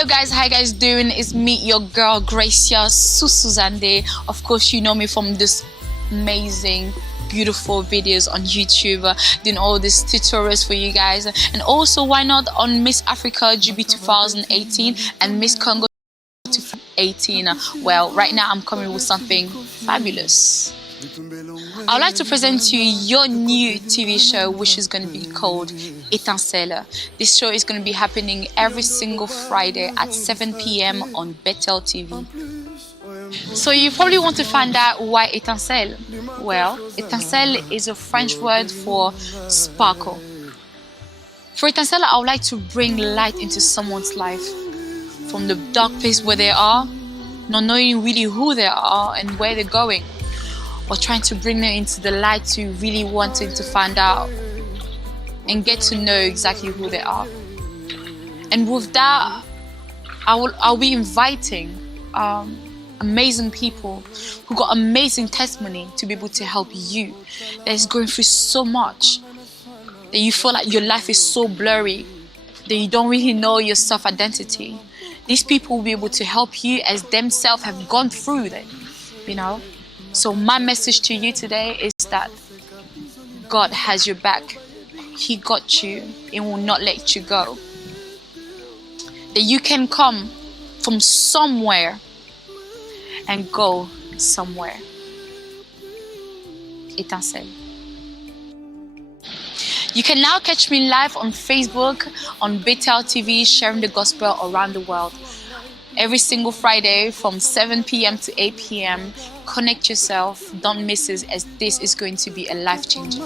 Hello guys, how you guys doing? It's me, your girl Gracia, Susuzande. Of course, you know me from this amazing, beautiful videos on YouTube, doing all these tutorials for you guys. And also, why not on Miss Africa GB 2018 and Miss Congo 2018? Well, right now I'm coming with something fabulous. I would like to present to you your new TV show, which is going to be called Etincelle. This show is going to be happening every single Friday at 7 p.m. on Betel TV. So you probably want to find out why Etincelle. Well, Etincelle is a French word for sparkle. For Etincelle, I would like to bring light into someone's life from the dark place where they are, not knowing really who they are and where they're going, or trying to bring them into the light to really wanting to find out and get to know exactly who they are. And with that, I'll be inviting amazing people who got amazing testimony to be able to help you that is going through so much, that you feel like your life is so blurry, that you don't really know your self-identity. These people will be able to help you as themselves have gone through that, you know. So my message to you today is that God has your back. He got you and will not let you go. That you can come from somewhere and go somewhere. Etincelle. You can now catch me live on Facebook, on Betel TV, sharing the gospel around the world. Every single Friday from 7 p.m. to 8 p.m. Connect yourself, don't miss it, as this is going to be a life changer.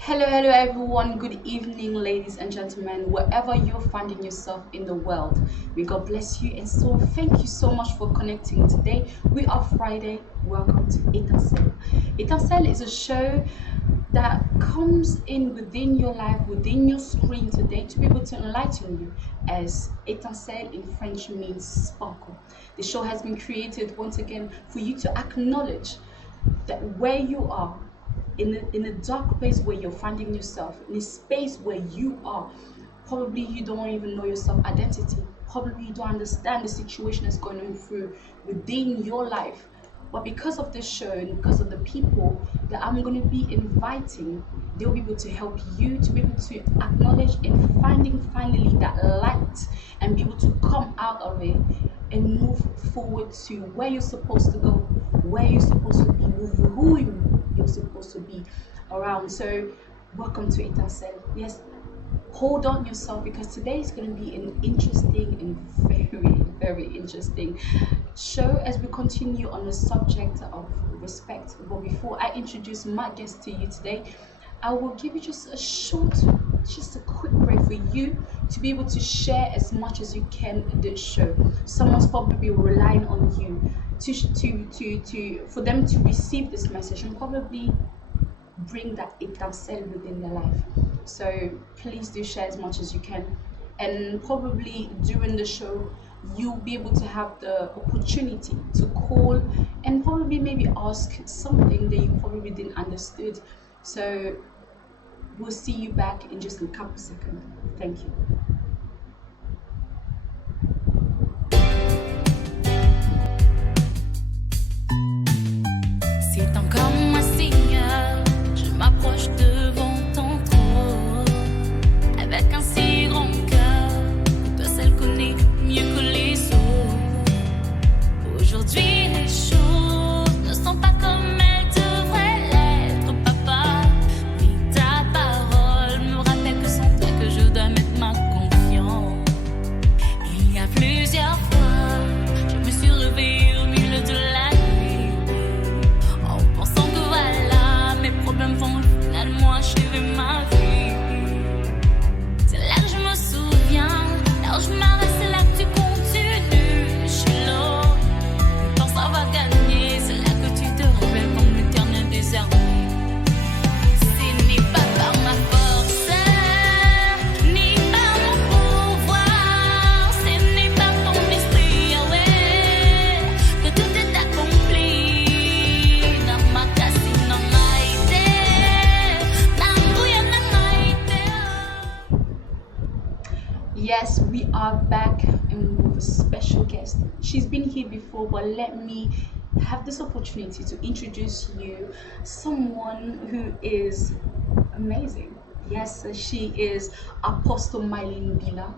Hello everyone, good evening ladies and gentlemen, wherever you're finding yourself in the world. May God bless you, and so thank you so much for connecting today. We are Friday. Welcome to Etincelle. Etincelle is a show that comes in within your life, within your screen today, to be able to enlighten you, as Etincelle in French means sparkle. The show has been created once again for you to acknowledge that where you are, in a dark place where you're finding yourself, in a space where you are, probably you don't even know your self-identity, probably you don't understand the situation that's going on through within your life. But because of this show and because of the people that I'm going to be inviting, they'll be able to help you to be able to acknowledge and finding finally that light and be able to come out of it and move forward to where you're supposed to go, where you're supposed to be, with who you're supposed to be around. So welcome to Etincelle. Yes, hold on yourself, because today is going to be an interesting and very interesting show as we continue on the subject of respect. But before I introduce my guest to you today, I will give you just a quick break for you to be able to share as much as you can this show. Someone's probably relying on you for them to receive this message and probably bring that Etincelle within their life. So please do share as much as you can, and probably during the show you'll be able to have the opportunity to call and probably maybe ask something that you probably didn't understood. So we'll see you back in just a couple seconds. Thank you. C'est encore ma signal, je m'approche devant ton trône avec un si grand cœur, toi seul connais mieux que les autres. Aujourd'hui les choses ne sont pas comme elles devraient l'être, papa. Mais ta parole me rappelle que sans toi que je dois mettre ma confiance. Yes, we are back and with a special guest. She's been here before, but let me have this opportunity to introduce you someone who is amazing. Yes, she is Apostle Mylene Bila.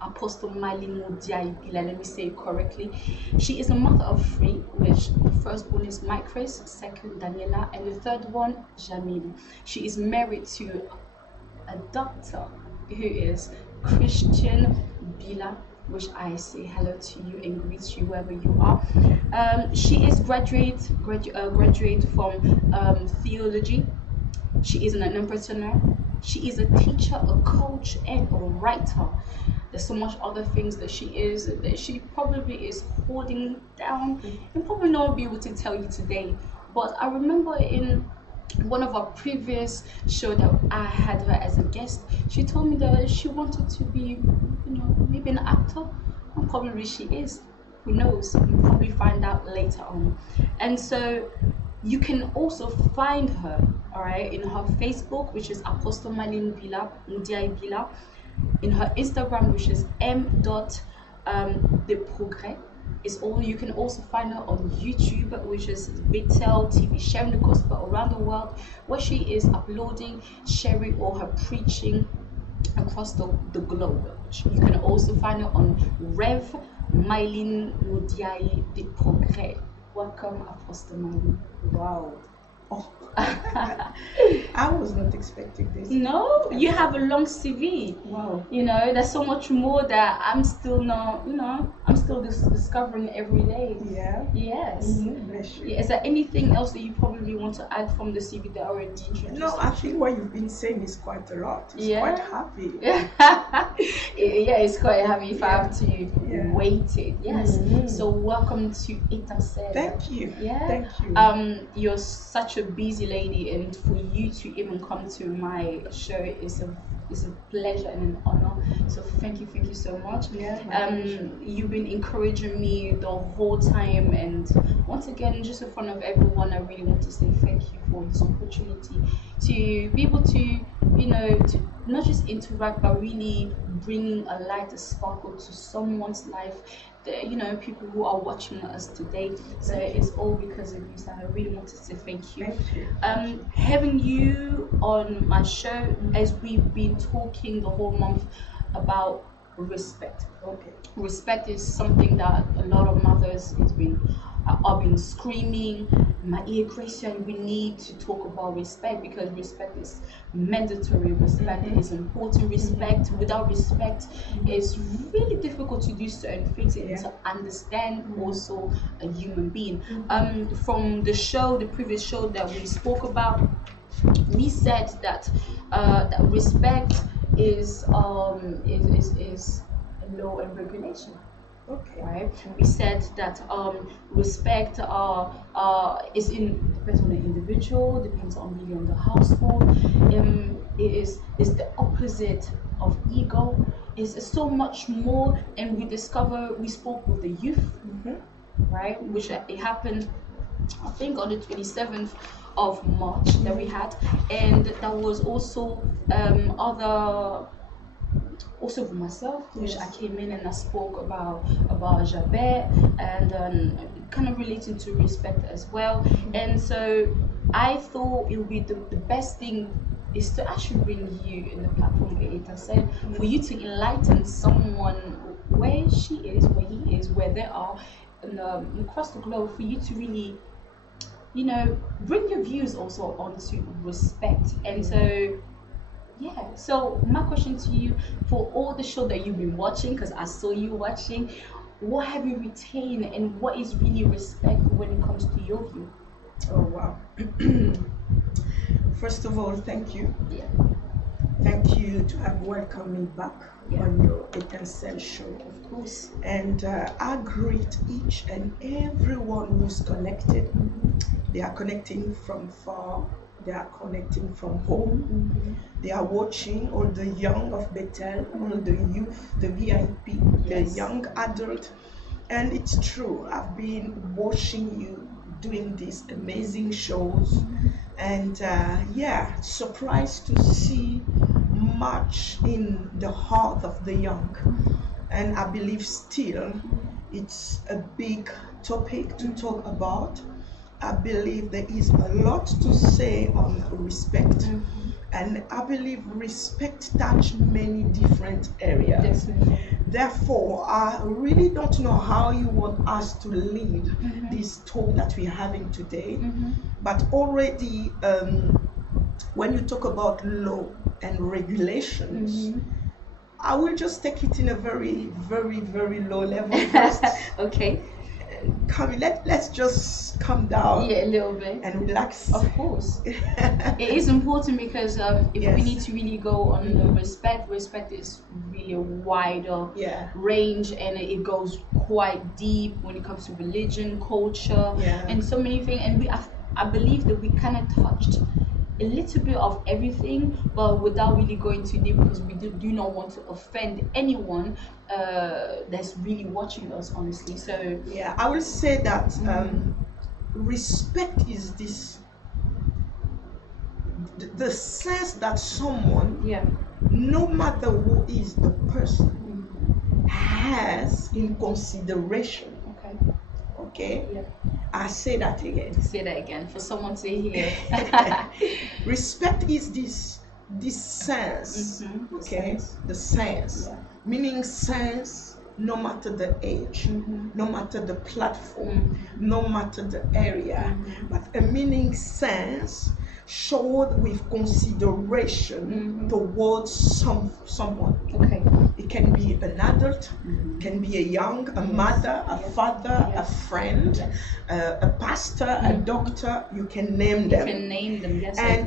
Apostle Mylene Mudiai Bila, let me say it correctly. She is a mother of three, which the first one is Mike Chris, second Daniela, and the third one, Jamil. She is married to a doctor who is Christian Bila, which I say hello to you and greet you wherever you are. She is graduate from theology. She is an entrepreneur. She is a teacher, a coach, and a writer. There's so much other things that she is that she probably is holding down and probably not be able to tell you today. But I remember in one of our previous show that I had her as a guest, she told me that she wanted to be, maybe an actor, and probably she is. Who knows? We'll probably find out later on. And so you can also find her, all right, in her Facebook, which is Apostle Malin Villa, Mudiai Villa, in her Instagram, which is m.de progrès. Is all you can also find her on YouTube, which is Bethel TV, sharing the gospel around the world, where she is uploading, sharing all her preaching across the globe. You can also find her on Rev Mylene Mudiai de Progrès. Welcome, Apostle Mylene. Wow. Oh. I was not expecting this. No, you have a long CV. Wow. There's so much more that I'm still not, I'm still discovering every day. Yeah. Yes. Bless you. Yeah, is there anything else that you probably want to add from the CV that I already introduced? No, I think what you've been saying is quite a lot. It's Yeah. quite happy. Yeah, it's quite heavy if I have to Yeah. weight it. Yes. Mhm. So welcome to Etincelle. Thank you. Yeah. Thank you. You're such a busy lady, and for you to even come to my show is a pleasure and an honor. So thank you so much. Yeah, my pleasure. You've been encouraging me the whole time, and once again, just in front of everyone, I really want to say thank you for this opportunity to be able to, to not just interact, but really bringing a light, a sparkle to someone's life. People who are watching us today. So it's all because of you. So I really want to say thank you. Thank you. Having you on my show, as we've been talking the whole month about respect. Okay. Respect is something that a lot of mothers have been screaming in my ear, Gracia, we need to talk about respect, because respect is mandatory. Respect is important. Respect, without respect, it's really difficult to do certain things and to understand also a human being. From the previous show that we spoke about, we said that that respect is law and regulation. Okay. Right? We said that respect depends on the individual, depends on really on the household. It is the opposite of ego. It's so much more, and we spoke with the youth, right? Which it happened, I think, on the 27th of March that we had, and that was also also for myself, which I came in and I spoke about Jabet and kind of relating to respect as well. And so I thought it would be the best thing is to actually bring you in the platform at Etincelle, for you to enlighten someone where she is, where he is, where they are, and across the globe, for you to really, bring your views also onto respect. And so so my question to you, for all the show that you've been watching, because I saw you watching, what have you retained, and what is really respect when it comes to your view? Oh, wow. First of all, thank you. Yeah. Thank you to have welcomed me back on your Etincelle show. Of course. And I greet each and everyone who's connected. They are connecting from far. They are connecting from home. They are watching all the young of Bethel, all the youth, the VIP, the young adult. And it's true, I've been watching you doing these amazing shows. And surprised to see much in the heart of the young, and I believe still it's a big topic to talk about. I believe there is a lot to say on respect, and I believe respect touches many different areas. Definitely. Therefore, I really don't know how you want us to lead this talk that we're having today, but already when you talk about law and regulations, I will just take it in a very, very, very low level first. Okay. Let's just calm down. Yeah, a little bit. And relax. Of course. It is important because if we need to really go on the respect is really a wider range, and it goes quite deep when it comes to religion, culture, and so many things. And I believe that we kind of touched a little bit of everything, but without really going too deep, because we do not want to offend anyone that's really watching us, honestly. So yeah, I will say that respect is this the sense that someone, no matter who is the person, has in consideration. Okay. Yeah. I say that again. Say that again for someone to hear. Respect is this sense, the sense, meaning sense, no matter the age, no matter the platform, no matter the area, but a meaning sense showed with consideration towards someone. Okay. It can be an adult, it can be a young, a mother, a father, a friend, a pastor, a doctor. You can name them. You can name them, yes. And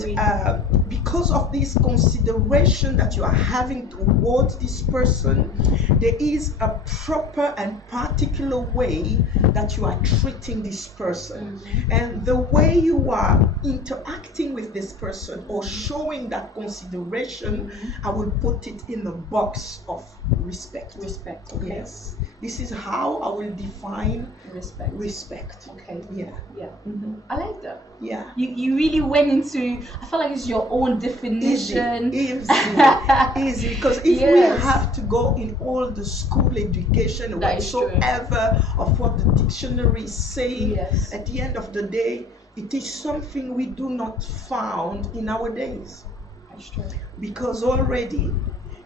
because of this consideration that you are having towards this person, there is a proper and particular way that you are treating this person. And the way you are interacting with this person or showing that consideration, I will put it in the box of respect. Respect, okay. Yes. This is how I will define respect. Okay. Yeah. Yeah. I like that. Yeah. You really went into, I feel like it's your own definition. Easy. Because if we have to go in all the school education whatsoever of what the dictionary is saying, at the end of the day, it is something we do not found in our days. That's true. Because already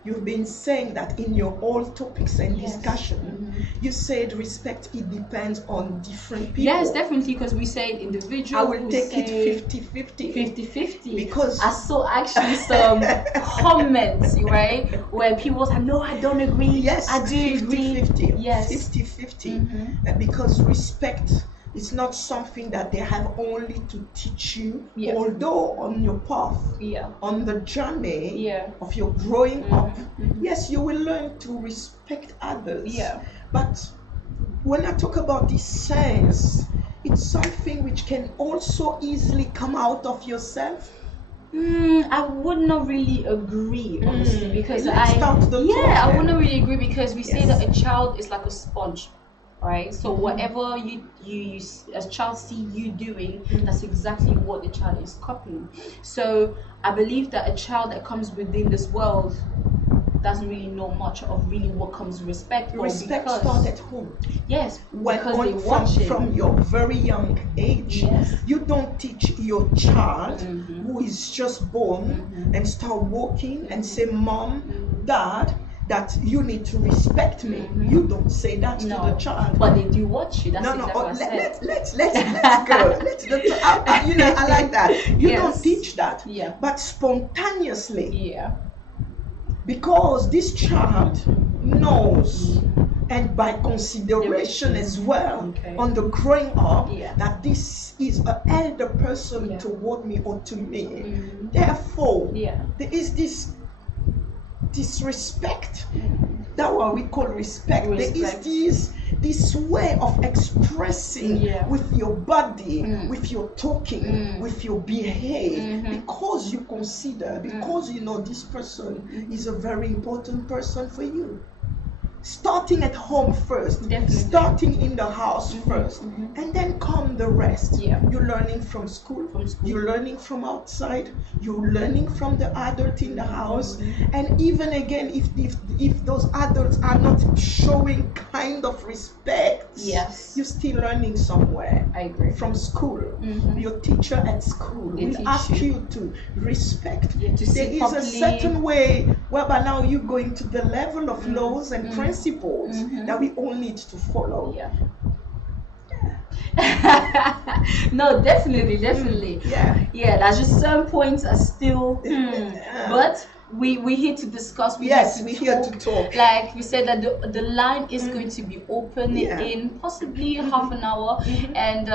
you've been saying that in your old topics and discussion, you said respect, it depends on different people. Yes, definitely, because we say individual. I will take it 50-50. 50-50. Because I saw actually some comments, right, where people say, no, I don't agree. Yes, I do 50-50. Yes. 50-50. Because respect is not something that they have only to teach you, although on your path, on the journey of your growing up, yes, you will learn to respect others. But when I talk about this sense, it's something which can also easily come out of yourself. I would not really agree, honestly, because I would not really agree, because we say that a child is like a sponge. Right, so whatever you as child see you doing, that's exactly what the child is copying. So I believe that a child that comes within this world doesn't really know much of really what comes with respect. Respect starts at home. Yes, because they watch from your very young age. You don't teach your child who is just born and start walking and say, Mom, Dad, that you need to respect me. You don't say that to the child. But they do watch you. That's Let's go. I like that. You don't teach that. But spontaneously. Because this child knows, and by consideration as well, on the growing up, that this is an elder person toward me or to me. Therefore, there is this respect. That's what we call respect. There is this way of expressing with your body, with your talking, with your behavior, because you consider, because you know this person is a very important person for you. starting at home first, Definitely. starting in the house first, mhm. and then come the rest. Yeah. You're learning from school, From school. you're learning from outside, you're learning from the adult in the house, Mhm. and even again, if those adults are not showing kind of respect, Yes. you're still learning somewhere. I agree. From school, Mhm. your teacher at school They will teach ask you. you to respect. Yeah, to There see is a properly. certain way whereby now you're going to the level of Mhm. laws and Mhm. principles Mhm. that we all need to follow. Yeah. No, definitely. Yeah, there's just some points are still but we're here to discuss. We're here to talk. Like we said that the line is going to be open Yeah. in possibly half an hour, and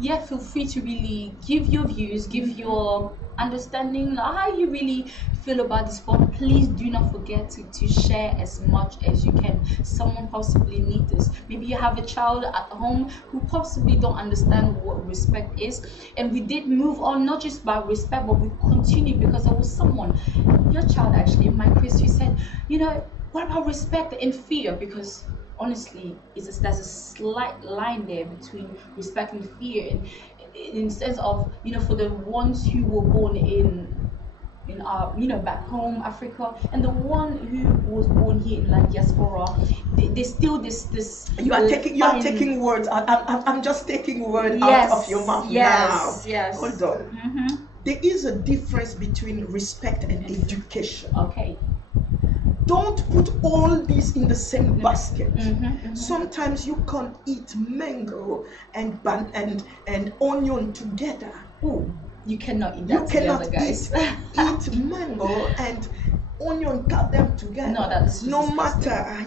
yeah, feel free to really give your views, give your understanding how you really feel about this, but please do not forget to share as much as you can. Someone possibly need this. Maybe you have a child at home who possibly don't understand what respect is, and we did move on not just by respect, but we continue because there was someone, your child actually in my quiz, who said, what about respect and fear? Because honestly, there's a slight line there between respect and fear, and in the sense of, for the ones who were born in our, back home Africa, and the one who was born here in like diaspora, there's still this You are fine- taking words. I'm just taking words Yes, out of your mouth yes, now. yes. Hold on. Mm-hmm. There is a difference between respect and education. Okay. Don't put all these in the same basket. Mm-hmm. Sometimes you can't eat mango and onion together. Ooh, you cannot eat You that cannot together, guys. eat mango and onion, cut them together. No, that's no disgusting. matter,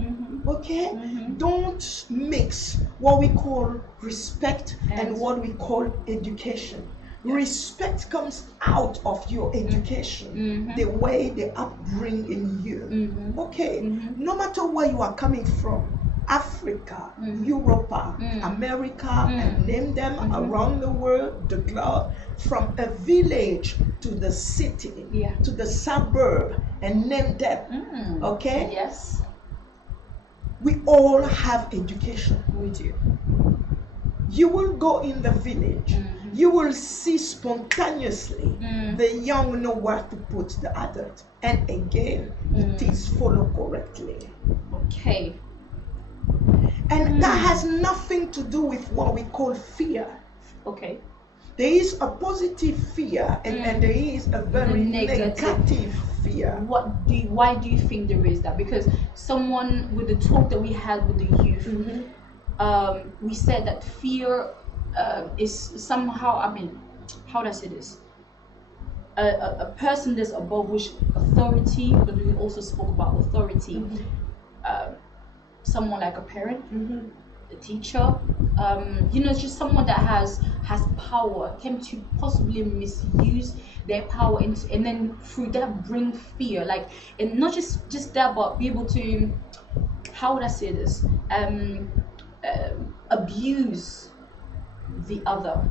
Mhm. okay? Mhm. Don't mix what we call respect and And- what we call education. Respect comes out of your education, Mhm. the way they upbringing you. Mhm. Okay, Mhm. no matter where you are coming from, Africa, Mhm. Europe, Mm. America, Mm. and name them Mhm. around the world, the globe, from a village to the city, Yeah. to the suburb, and name them. Mm. Okay? Yes, We all have education. we do. You will go in the village. Mhm. You will see spontaneously Mm. the young know where to put the adult. And again, it is followed correctly. Okay. And that has nothing to do with what we call fear. Okay. There is a positive fear and there is a very negative fear. Why do you think there is that? Because someone, with the talk that we had with the youth, we said that fear is somehow, how do I say this? A person that's above which authority, but we also spoke about authority. Someone like a parent, a teacher, just someone that has power, tend to possibly misuse their power, and then through that bring fear, like, and not just that, but be able to, how would I say this, abuse the other.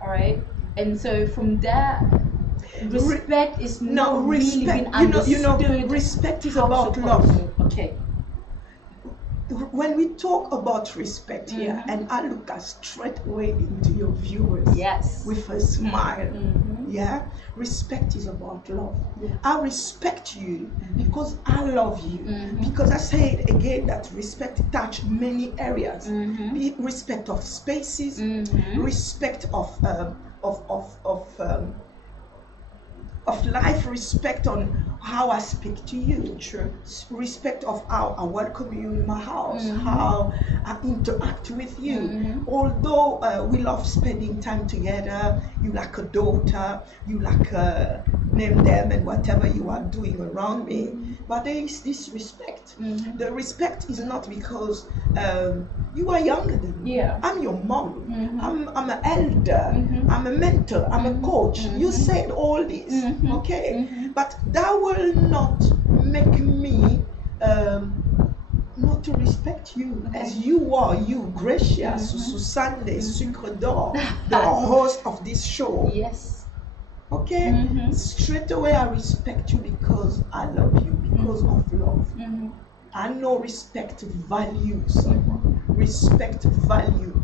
All right, and so from there, respect is not really been understood. Respect is how about supposed love. to. Okay. When we talk about respect here, and I look straight away into your viewers, Yes. with a smile, Mhm. yeah, respect is about love. Yeah. I respect you because I love you. Mhm. Because I said again that respect touch many areas. Mhm. Be respect of spaces, Mhm. respect of life, respect on how I speak to you. True. Respect of how I welcome you in my house, Mhm. how I interact with you. Mhm. Although we love spending time together, you like a daughter, you like name them and whatever you are doing around me. But there is this respect. Mhm. The respect is not because you are younger than me. Yeah. I'm your mom. Mhm. I'm an elder. Mhm. I'm a mentor. I'm a coach. You Mhm. said all this, Mhm. okay? Mhm. But that will not make me not to respect you as you are, you, Gracia, Susuzande, Sucre d'Or, the host of this show. Yes. Okay? Mhm. Straight away I respect you because I love you, because of love. Mhm. I know respect value someone. Respect value.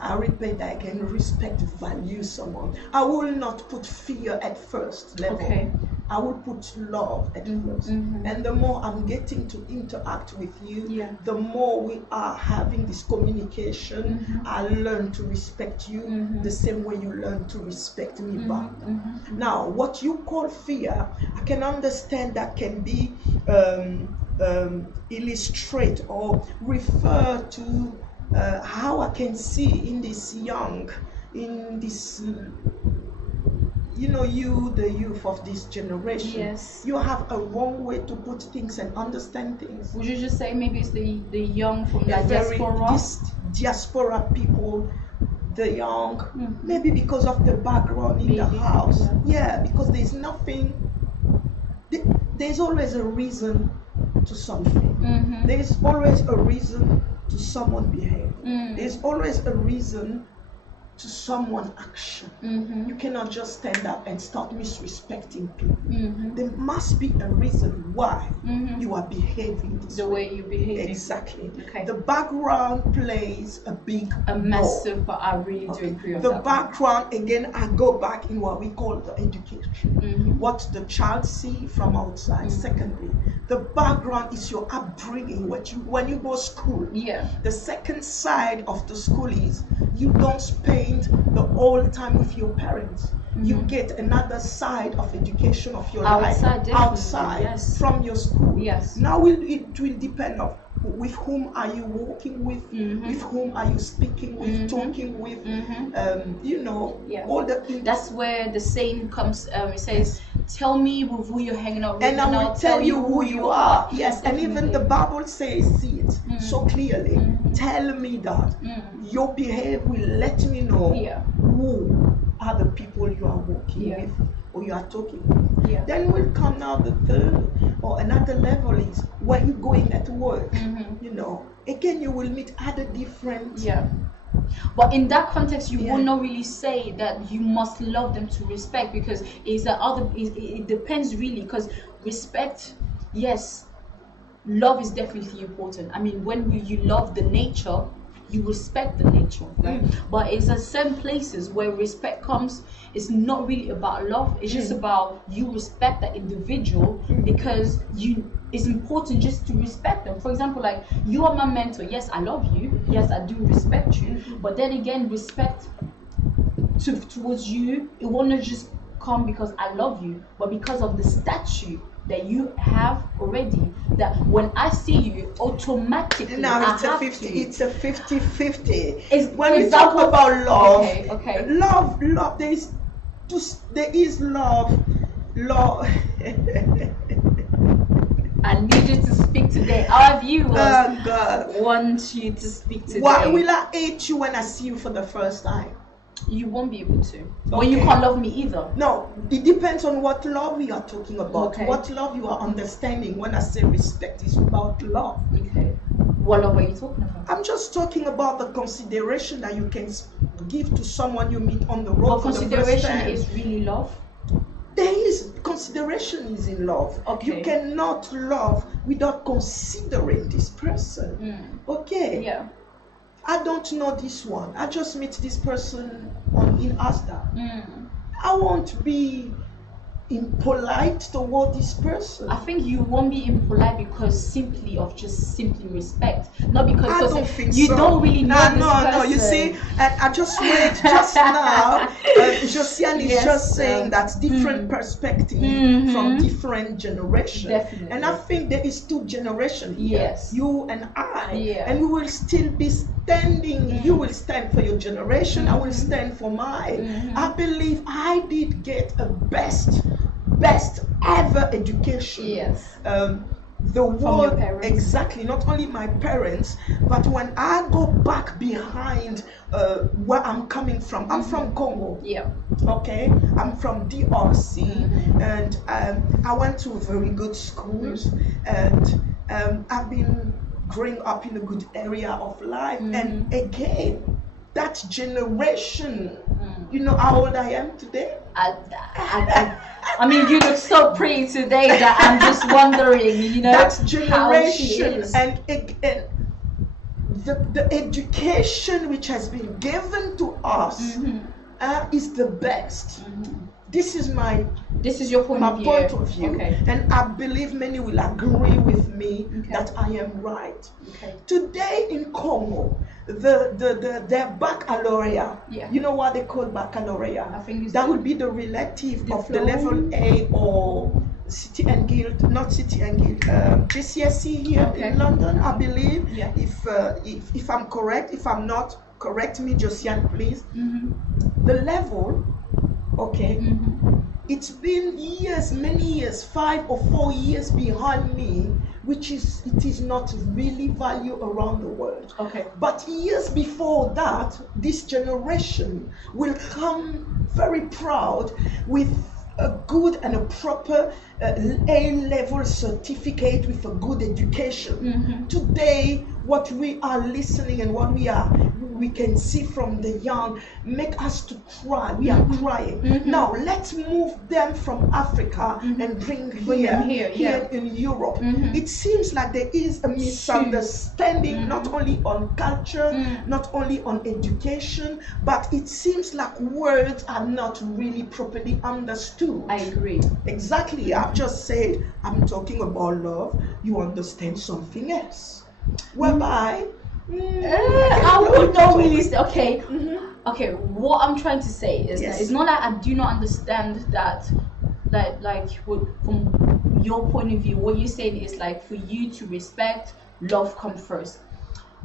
I repeat that again. Respect value someone. I will not put fear at first level. Okay. I will put love at first. And the more I'm getting to interact with you, the more we are having this communication, I learn to respect you the same way you learn to respect me back. Now, what you call fear, I can understand that can be illustrate or refer to how I can see in this young, in this, you, the youth of this generation. Yes. You have a wrong way to put things and understand things. Would you just say maybe it's the young from The that diaspora? This diaspora people, the young, maybe because of the background in the house. Yeah, because there's nothing, there's always a reason to something. There's always a reason to someone behave. There's always a reason to someone action. You cannot just stand up and start misrespecting people. There must be a reason why you are behaving this way you behave. Exactly. Okay. The background plays a massive part. I really do agree with that. The background, again, I go back in what we call the education. What the child see from outside. Secondly, the background is your upbringing. When you go to school. Yeah. The second side of the school is you don't spend the whole time with your parents. You get another side of education of your life outside yes. from your school. Yes. Now it will depend on with whom are you working with whom are you speaking with, talking with, all the. That's where the saying comes. It says, "Tell me with who you're hanging out with, and I will tell you who you are." Yes, definitely. And even the Bible says it so clearly. Tell me that your behavior will let me know who are the people you are working with or you are talking with. Then will come now the third or another level is when you're going at work. Again you will meet other different. But in that context, you will not really say that you must love them to respect, because it depends really, because respect, yes, love is definitely important. I mean, when you love the nature, you respect the nature, right? But it's at certain places where respect comes, it's not really about love, it's just about you respect that individual because it's important just to respect them. For example, like, you are my mentor, yes, I love you, yes, I do respect you, but then again, respect towards you, it won't just come because I love you, but because of the statue that you have already, that when I see you, automatically now it's a 50. It's a 50-50. When we talk about love, okay. love, there is love. I need you to speak today. Our viewers God. want you to speak today. Why will I hate you when I see you for the first time? You won't be able to. When you can't love me either. No, it depends on what love we are talking about. What love you are understanding. When I say respect, is about love. Okay. What love are you talking about? I'm just talking about the consideration that you can give to someone you meet on the road. But consideration is really love? There is consideration is in love. Okay. You cannot love without considering this person. Okay. Yeah. I don't know this one. I just met this person in Asda. I won't be impolite toward this person. I think you won't be impolite because simply respect, not because I don't think you so. don't really know this person. No. You see, I just read just now. Josiane is just saying that different perspective from different generations. Definitely. And I think there is two generations here. Yes. You and I. Yeah. And we will still be standing. You will stand for your generation. I will stand for mine. I believe I did get a best ever education. Yes. The world, exactly, not only my parents, but when I go back behind where I'm coming from, I'm from Congo. Yeah. Okay, I'm from DRC, and I went to very good schools, and I've been growing up in a good area of life. And again, that generation You know how old I am today? I mean, you look so pretty today that I'm just wondering, That's how she generation is. and the education which has been given to us is the best. This is your point my of view. point of view, Okay. and I believe many will agree with me Okay. that I am right. Okay. Today in Congo, their baccalaureate, Yeah. you know what they call baccalaureate? I think it's That would be the relative of the diploma. level A or City and Guild, not City and Guild, GCSE here Okay. in London, I believe. Yeah. If I'm correct, if I'm not, correct me, Josiane, please. The level, okay. It's been years, many years, 5 or 4 years behind me, it is not really valued around the world. Okay. But years before that, this generation will come very proud with a good and a proper A-level certificate with a good education. Today, what we are listening and what we can see from the young make us to cry. We are crying. Now let's move them from Africa and bring them here yeah. in Europe. It seems like there is a misunderstanding not only on culture, not only on education, but it seems like words are not really properly understood. I agree. Exactly. I've just said I'm talking about love. You understand something else. Whereby I would not really say, okay. Okay, what I'm trying to say is that it's not like I do not understand that like from your point of view, what you're saying is like for you to respect, love come first.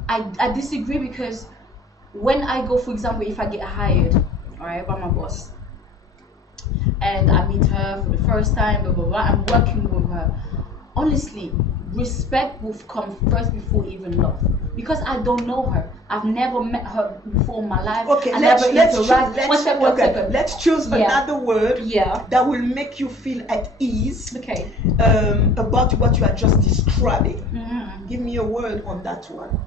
I disagree because when I go, for example, if I get hired, alright, by my boss, and I meet her for the first time, blah blah blah, I'm working with her. Honestly, respect will come first before even love, because I don't know her. I've never met her before in my life. Okay, let's choose another word that will make you feel at ease. Okay. About what you are just describing. Give me a word on that one.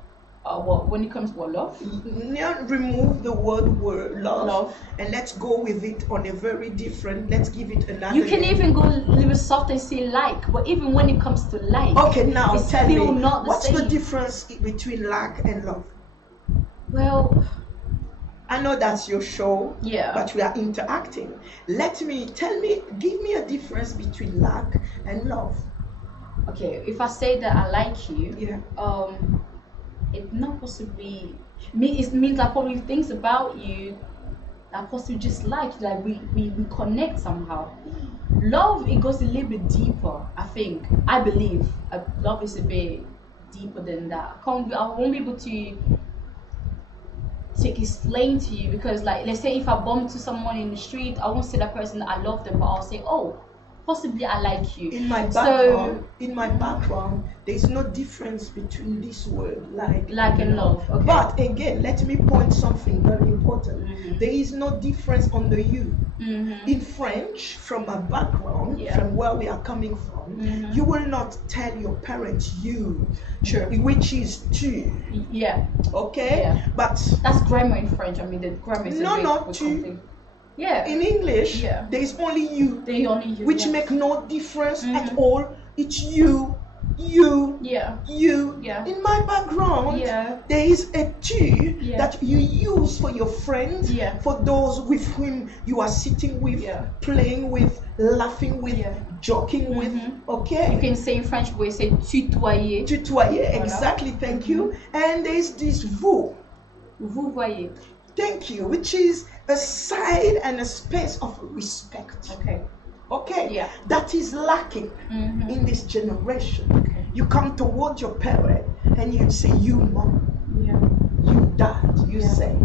What when it comes to love? Remove the word love, and let's go with it on a very different. Let's give it another. You can even go a little soft and say like, but even when it comes to like, okay, now it's tell still me not the what's same. the difference between like and love? Well, I know that's your show, but we are interacting. Give me a difference between like and love. Okay, if I say that I like you, it not possibly it means I probably things about you I possibly just like we connect somehow. Love, it goes a little bit deeper. I believe love is a bit deeper than that. I won't be able to explain to you, because like let's say if I bump into someone in the street, I won't say that person I love them, but I'll say, oh, possibly I like you. In my background, there's no difference between this word like and love. Okay. But again, let me point something very important. There is no difference on the you. In French, from my background, from where we are coming from, you will not tell your parents you, which is tu. Okay. But that's grammar in French. I mean, the grammar is not tu. In English, there is only you. Which make no difference at all. It's you. In my background, there is a tu that you use for your friends, for those with whom you are sitting with, playing with, laughing with, joking with. Okay. You can say in French, we say tutoyer. Tutoyer, exactly. Thank you. And there is this vous. Vous voyez. Thank you, which is a side and a space of respect. Okay. That is lacking in this generation. You come towards your parent and you say, you mom, you dad, you say.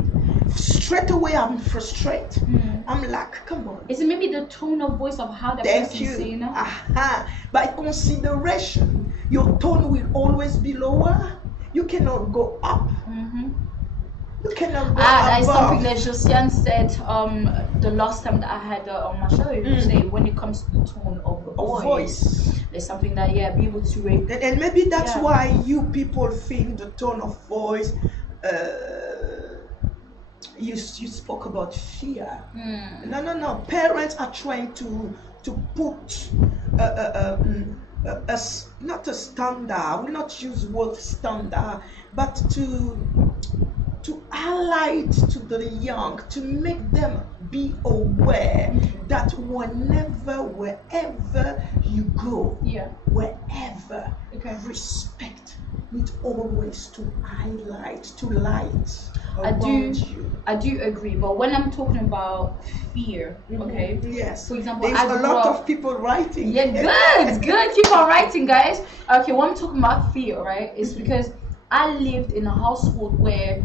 Straight away I'm frustrated. I'm like, come on. Is it maybe the tone of voice of how the person is saying it? By consideration, your tone will always be lower. You cannot go up. You cannot go that is above. something that Josiane said the last time that I had her on my show. You say when it comes to the tone of the voice, there's something that be able to rate. And maybe that's why you people feel the tone of voice you spoke about fear. No. Parents are trying to put not a standard. I will not use word standard, but to highlight to the young, to make them be aware that wherever you go, wherever, respect needs always to highlight, to light around you. I do agree, but when I'm talking about fear, okay? Yes. For example, there's a lot of people writing. Yeah, good. Keep on writing, guys. Okay, when I'm talking about fear, right, it's because I lived in a household where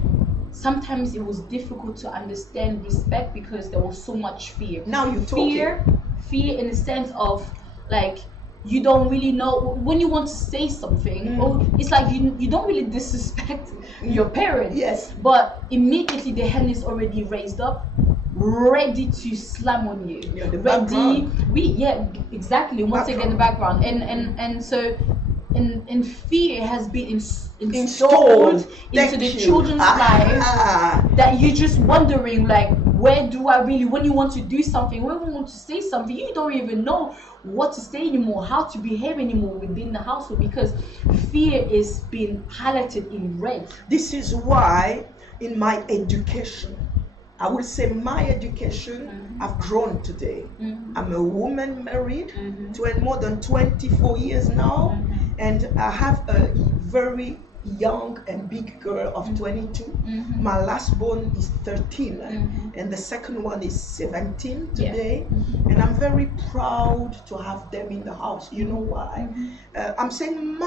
sometimes it was difficult to understand respect because there was so much fear. Now you fear in the sense of like you don't really know when you want to say something, or it's like you don't really disrespect your parents. Yes. But immediately the hand is already raised up, ready to slam on you. Yeah, the ready. background. Exactly. Once again, the background, and so. And fear has been installed into the children's lives that you're just wondering, like, where do I really, when you want to do something, when you want to say something, you don't even know what to say anymore, how to behave anymore within the household, because fear is being highlighted in red. This is why in my education, I will say my education, I've grown today. I'm a woman married to more than 24 years now, and I have a very young and big girl of 22. My last born is 13, and the second one is 17 today. And I'm very proud to have them in the house. You know why? I'm saying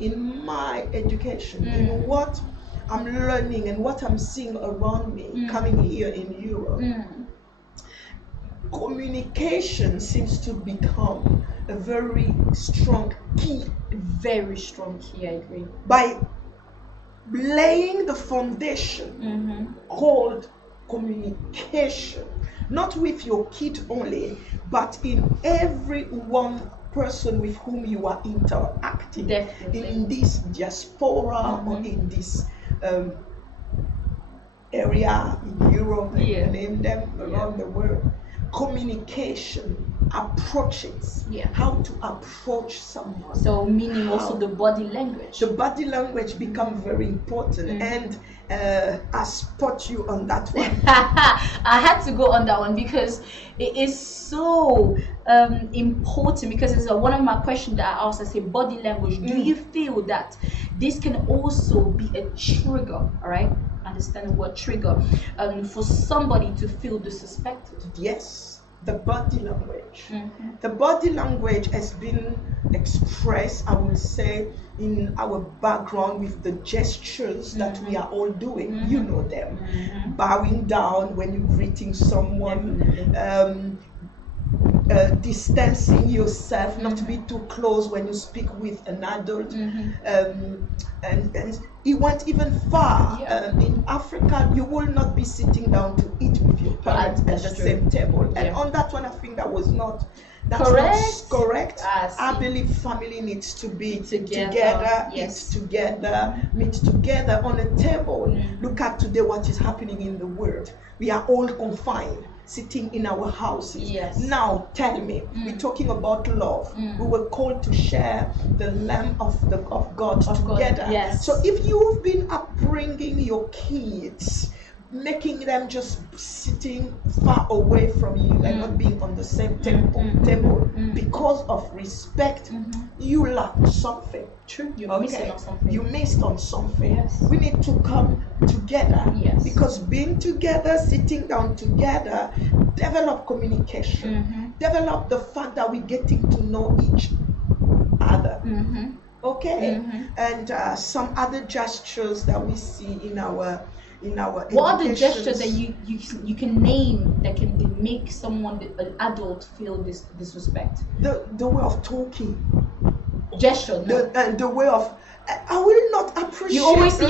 in my education, you know what I'm learning and what I'm seeing around me coming here in Europe. Communication seems to become a very strong key. Very strong key, I agree. By laying the foundation called communication, not with your kid only, but in every one person with whom you are interacting. Definitely. In this diaspora or in this area in Europe, name them around the world. Communication, approaches, how to approach someone. So meaning also the body language. The body language becomes very important, and I spot you on that one. I had to go on that one because it is so important, because it's one of my questions that I asked. I say body language. Do you feel that this can also be a trigger, all right? Understand the word trigger, for somebody to feel disrespected? Yes, the body language. The body language has been expressed, I will say, in our background with the gestures that we are all doing. You know them. Bowing down when you're greeting someone. Distancing yourself, not to be too close when you speak with an adult, and it went even far. In Africa, you will not be sitting down to eat with your parents at the same table, and on that one, I think that's not correct. I believe family needs to be together, eat together, meet together on a table. Look at today what is happening in the world. We are all confined, sitting in our houses. Now tell me, we're talking about love. We were called to share the Lamb of God together. So if you've been upbringing your kids, making them just sitting far away from you and not being on the same table because of respect, you lack something. True. You're missing on something. You missed on something. We need to come together, because being together, sitting down together, develop communication, develop the fact that we're getting to know each other. And some other gestures that we see in our what are the gestures that you can name that can make someone, an adult, feel this disrespect? The way of talking, gesture, the way of, I will not appreciate. You always say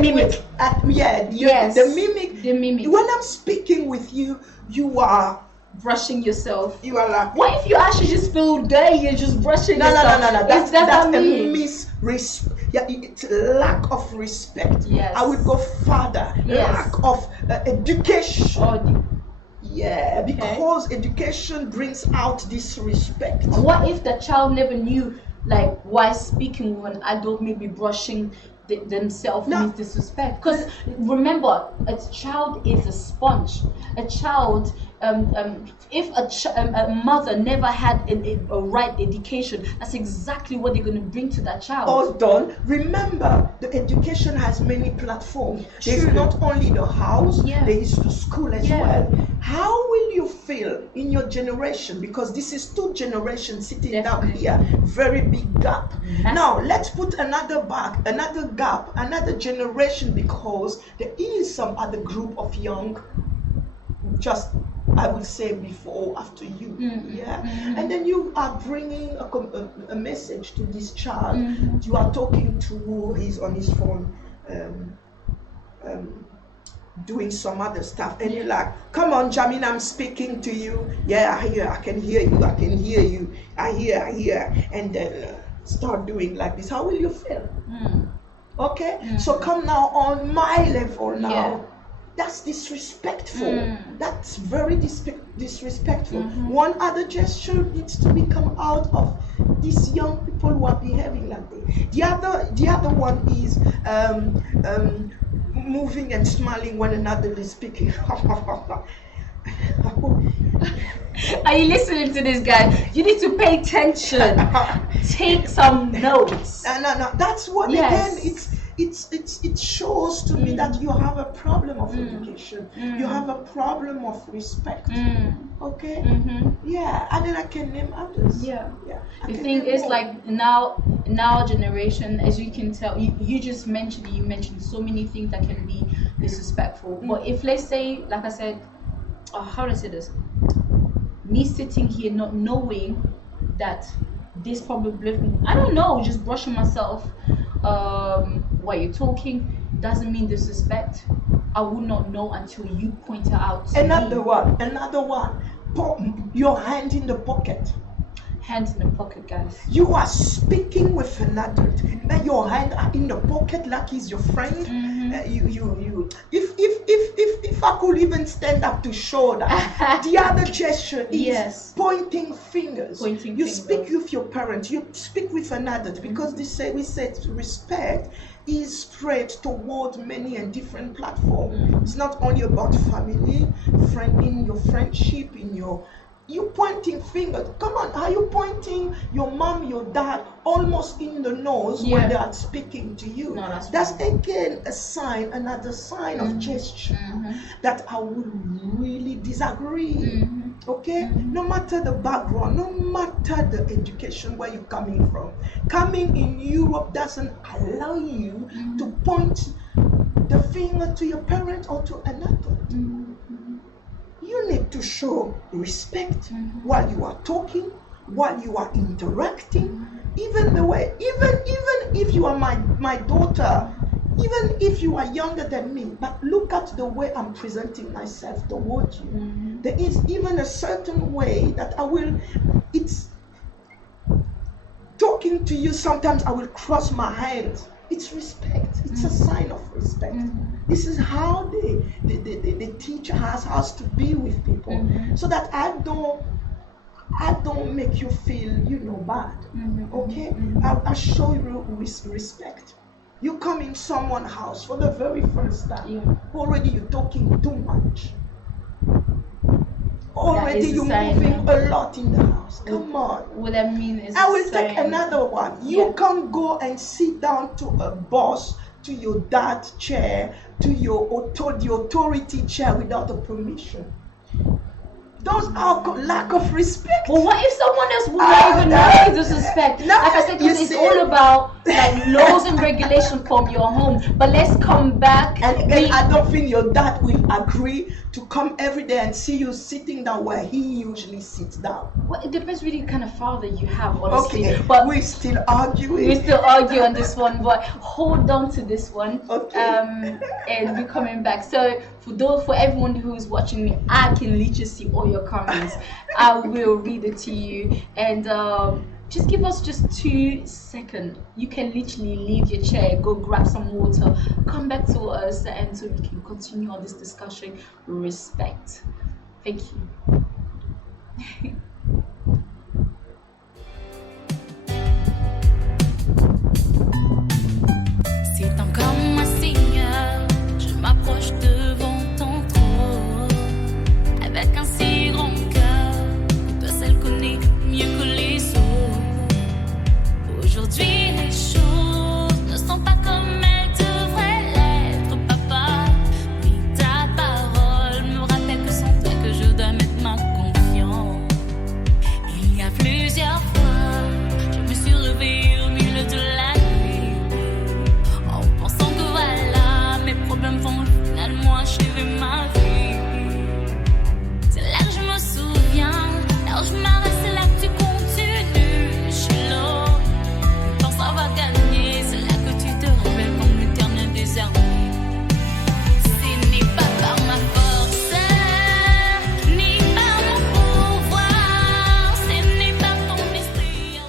mimic. The mimic. When I'm speaking with you, you are brushing yourself. You are like, what if you actually just feel dirty? You're just brushing yourself. No. That's a misrespect. yeah, it's lack of respect. Yes. I would go further. Yes. Lack of education. Oh, Yeah, Okay. because education brings out this respect. what if the child never knew, like, while speaking with an adult, maybe brushing themselves No. means disrespect? Because remember, a child is a sponge. A child, if a mother never had a right education, that's exactly what they're going to bring to that child. Hold on. Remember, the education has many platforms. There's True. not only the house, Yeah. there is the school as Yeah. well. How will you feel in your generation? Because this is two generations sitting down Definitely. here, very big gap. Massive. Now let's put another gap, another generation, because there is some other group of young, just I would say before or after you. Yeah. And then you are bringing a message to this child. You are talking to, he's on his phone, doing some other stuff, and you're like, come on, Jamin, I'm speaking to you. Yeah, I can hear you, I hear, and then start doing like this. How will you feel? Okay, so come now on my level now. Yeah. That's disrespectful. That's very disrespectful. One other gesture needs to come out of these young people who are behaving like this. The other one is moving and smiling when another is speaking. Are you listening to this guy? You need to pay attention. Take some notes. No. That's what Yes. again. It shows to me that you have a problem of education. You have a problem of respect. Okay. Yeah, and then I can name others. Yeah. I The can thing name is, more. like, now generation, as you can tell, you just mentioned so many things that can be disrespectful. But if, let's say, like I said, how do I say this? Me sitting here not knowing that this probably, I don't know, just brushing myself while you're talking doesn't mean disrespect. I would not know until you point it out to Another me. one. Put your hand in the pocket. Hands in the pocket, guys. You are speaking with an adult, and your hand are in the pocket like he's your friend. You. If I could even stand up to show that, the other gesture is Yes. pointing fingers. Pointing you fingers. speak with your parents. You speak with an adult, because we said respect is spread toward many and different platforms. It's not only about family, in your friendship, you pointing fingers. Come on, are you pointing your mom, your dad almost in the nose when they are speaking to you? No, that's again another sign of gesture that I would really disagree. Okay? No matter the background, no matter the education where you're coming from. Coming in Europe doesn't allow you to point the finger to your parent or to an adult. You need to show respect while you are talking, while you are interacting. Even the way, even if you are my daughter, even if you are younger than me, but look at the way I'm presenting myself towards you. There is even a certain way that it's talking to you. Sometimes I will cross my hands. It's respect. It's a sign of respect. This is how the teacher has us to be with people, so that I don't make you feel bad. Okay? I show you respect. You come in someone's house for the very first time. Already you're talking too much. Already you're moving a lot in the house. Come on. What that mean is, I will take another one. You can't go and sit down to a boss, to your dad's chair, to the authority chair without a permission. Those are lack of respect. But what if someone else would not even know you disrespect? Like I said, because it's all about like laws and regulation from your home. But let's come back. And again, I don't think your dad will agree to come every day and see you sitting down where he usually sits down. Well, it depends really kind of father you have, honestly. Okay, but we're still arguing. We still argue on this one, but hold on to this one. Okay. And we're coming back. So for everyone who is watching me, I can literally see all your comments. I will read it to you. And Just give us just 2 seconds. You can literally leave your chair, go grab some water, come back to us, and so we can continue on this discussion. Respect. Thank you. C'est encore un signal, je m'approche devant ton trône. Avec un si grand cœur, toi seul connais mieux que les autres. Aujourd'hui les choses ne sont pas comme elles devraient l'être, papa. Mais ta parole me rappelle que sans toi que je dois mettre ma confiance. Il y a plusieurs fois, je me suis réveillée au milieu de la en pensant que voilà, mes problèmes vont finalement achever ma vie. C'est là que je me souviens, là où je m'arrête, c'est là que tu continues. Je suis là, je pense avoir gagné. C'est là que tu te révèles comme l'éternel des armées. Ce n'est pas par ma force, ni par mon pouvoir, ce n'est pas ton esprit.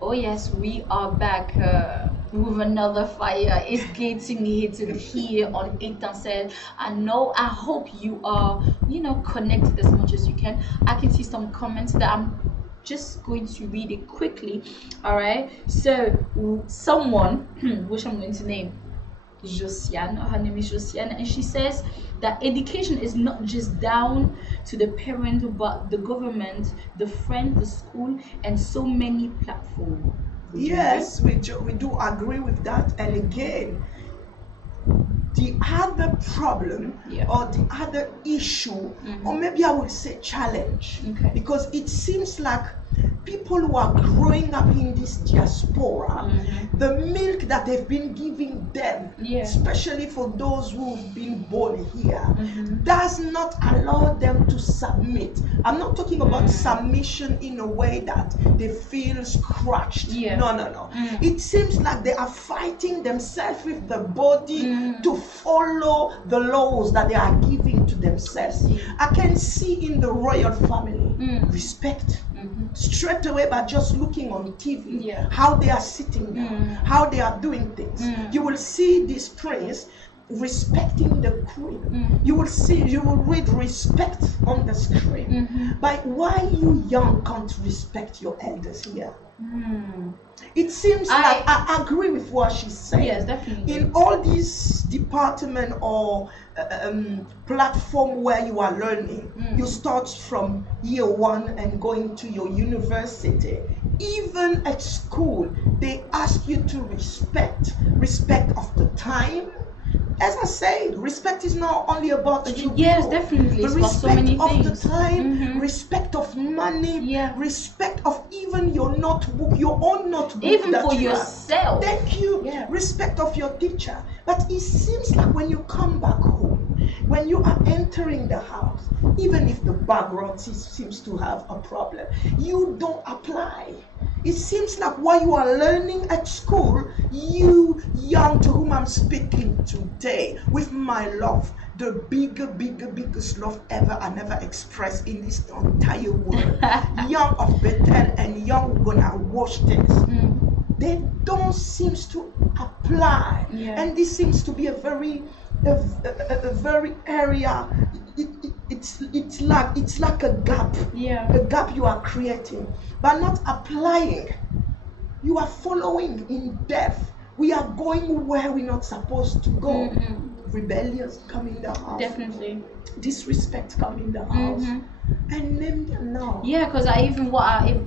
Oh yes, we are back with another fire. It's getting heated here on Etincelle. I hope you are, connected as much as you can. I can see some comments that I'm just going to read it quickly. All right. So someone, which I'm going to name Josiane, her name is Josiane, and she says that education is not just down to the parent, but the government, the friend, the school, and so many platforms. Yes, we do agree with that. And again, the other problem or the other issue, or maybe I would say challenge, because it seems like people who are growing up in this diaspora, the milk that they've been giving them, especially for those who've been born here, does not allow them to submit. I'm not talking about submission in a way that they feel scratched. No. It seems like they are fighting themselves with the body to follow the laws that they are giving to themselves. I can see in the royal family respect. Straight away by just looking on TV, how they are sitting down, how they are doing things. You will see this prince respecting the queen. You will read respect on the screen. But why you young can't respect your elders here? It seems like I agree with what she's saying. Yes, definitely. In all these department or platform where you are learning, you start from year 1 and going to your university. Even at school, they ask you to respect of the time. As I said, respect is not only about you. Yes, definitely. The It's respect about so many of things. the time, respect of money, respect of even your notebook, your own notebook. Even that for you yourself. have. Thank you. Yeah. Respect of your teacher. But it seems like when you come back home, when you are entering the house, even if the background seems to have a problem, you don't apply. It seems like while you are learning at school, you young to whom I'm speaking today, with my love, the biggest love ever and ever expressed in this entire world, young of Bethel and young gonna watch this. They don't seems to apply, and this seems to be a very area. It's like a gap, a gap you are creating, but not applying. You are following in depth. We are going where we're not supposed to go. Rebellions come in the house. Definitely. Disrespect come in the house. And name them now. Yeah, because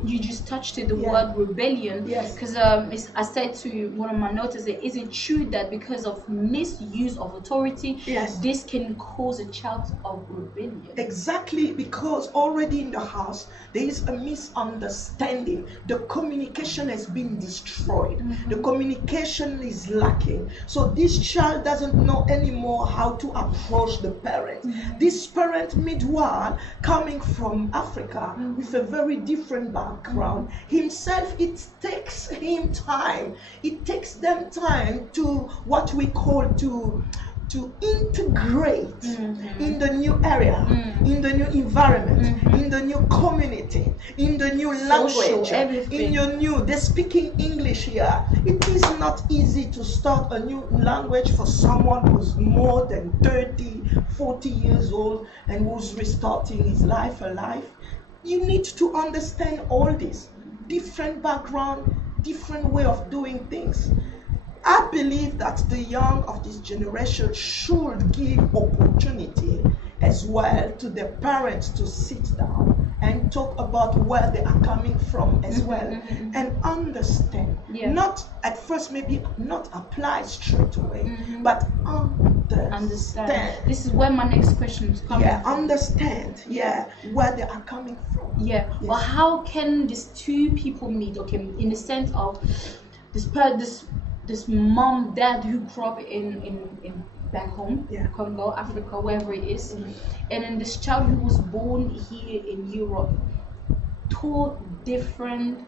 you just touched it, the word rebellion. Yes. Because I said to one of my notes, is it true that because of misuse of authority, this can cause a child of rebellion? Exactly, because already in the house there is a misunderstanding. The communication has been destroyed. The communication is lacking. So this child doesn't know anymore how to approach the parent. This parent, meanwhile, coming from Africa with a very different background himself, it takes him time. It takes them time to what we call to to integrate Mhm. in the new area, in the new environment, in the new community, in the new language, everything. in your new, they're speaking English here. It is not easy to start a new language for someone who's more than 30, 40 years old and who's restarting his life alive. You need to understand all this. Different background, different way of doing things. I believe that the young of this generation should give opportunity as well to their parents to sit down and talk about where they are coming from as well and understand. Yeah. Not at first, maybe not apply straight away, but understand. This is where my next question is coming Yeah, from. understand. Yeah, where they are coming from. Yeah. Yes. Well, how can these two people meet? Okay, in the sense of this mom, dad who grew up in back home, Yeah. Congo, Africa, wherever it is, and then this child who was born here in Europe, two different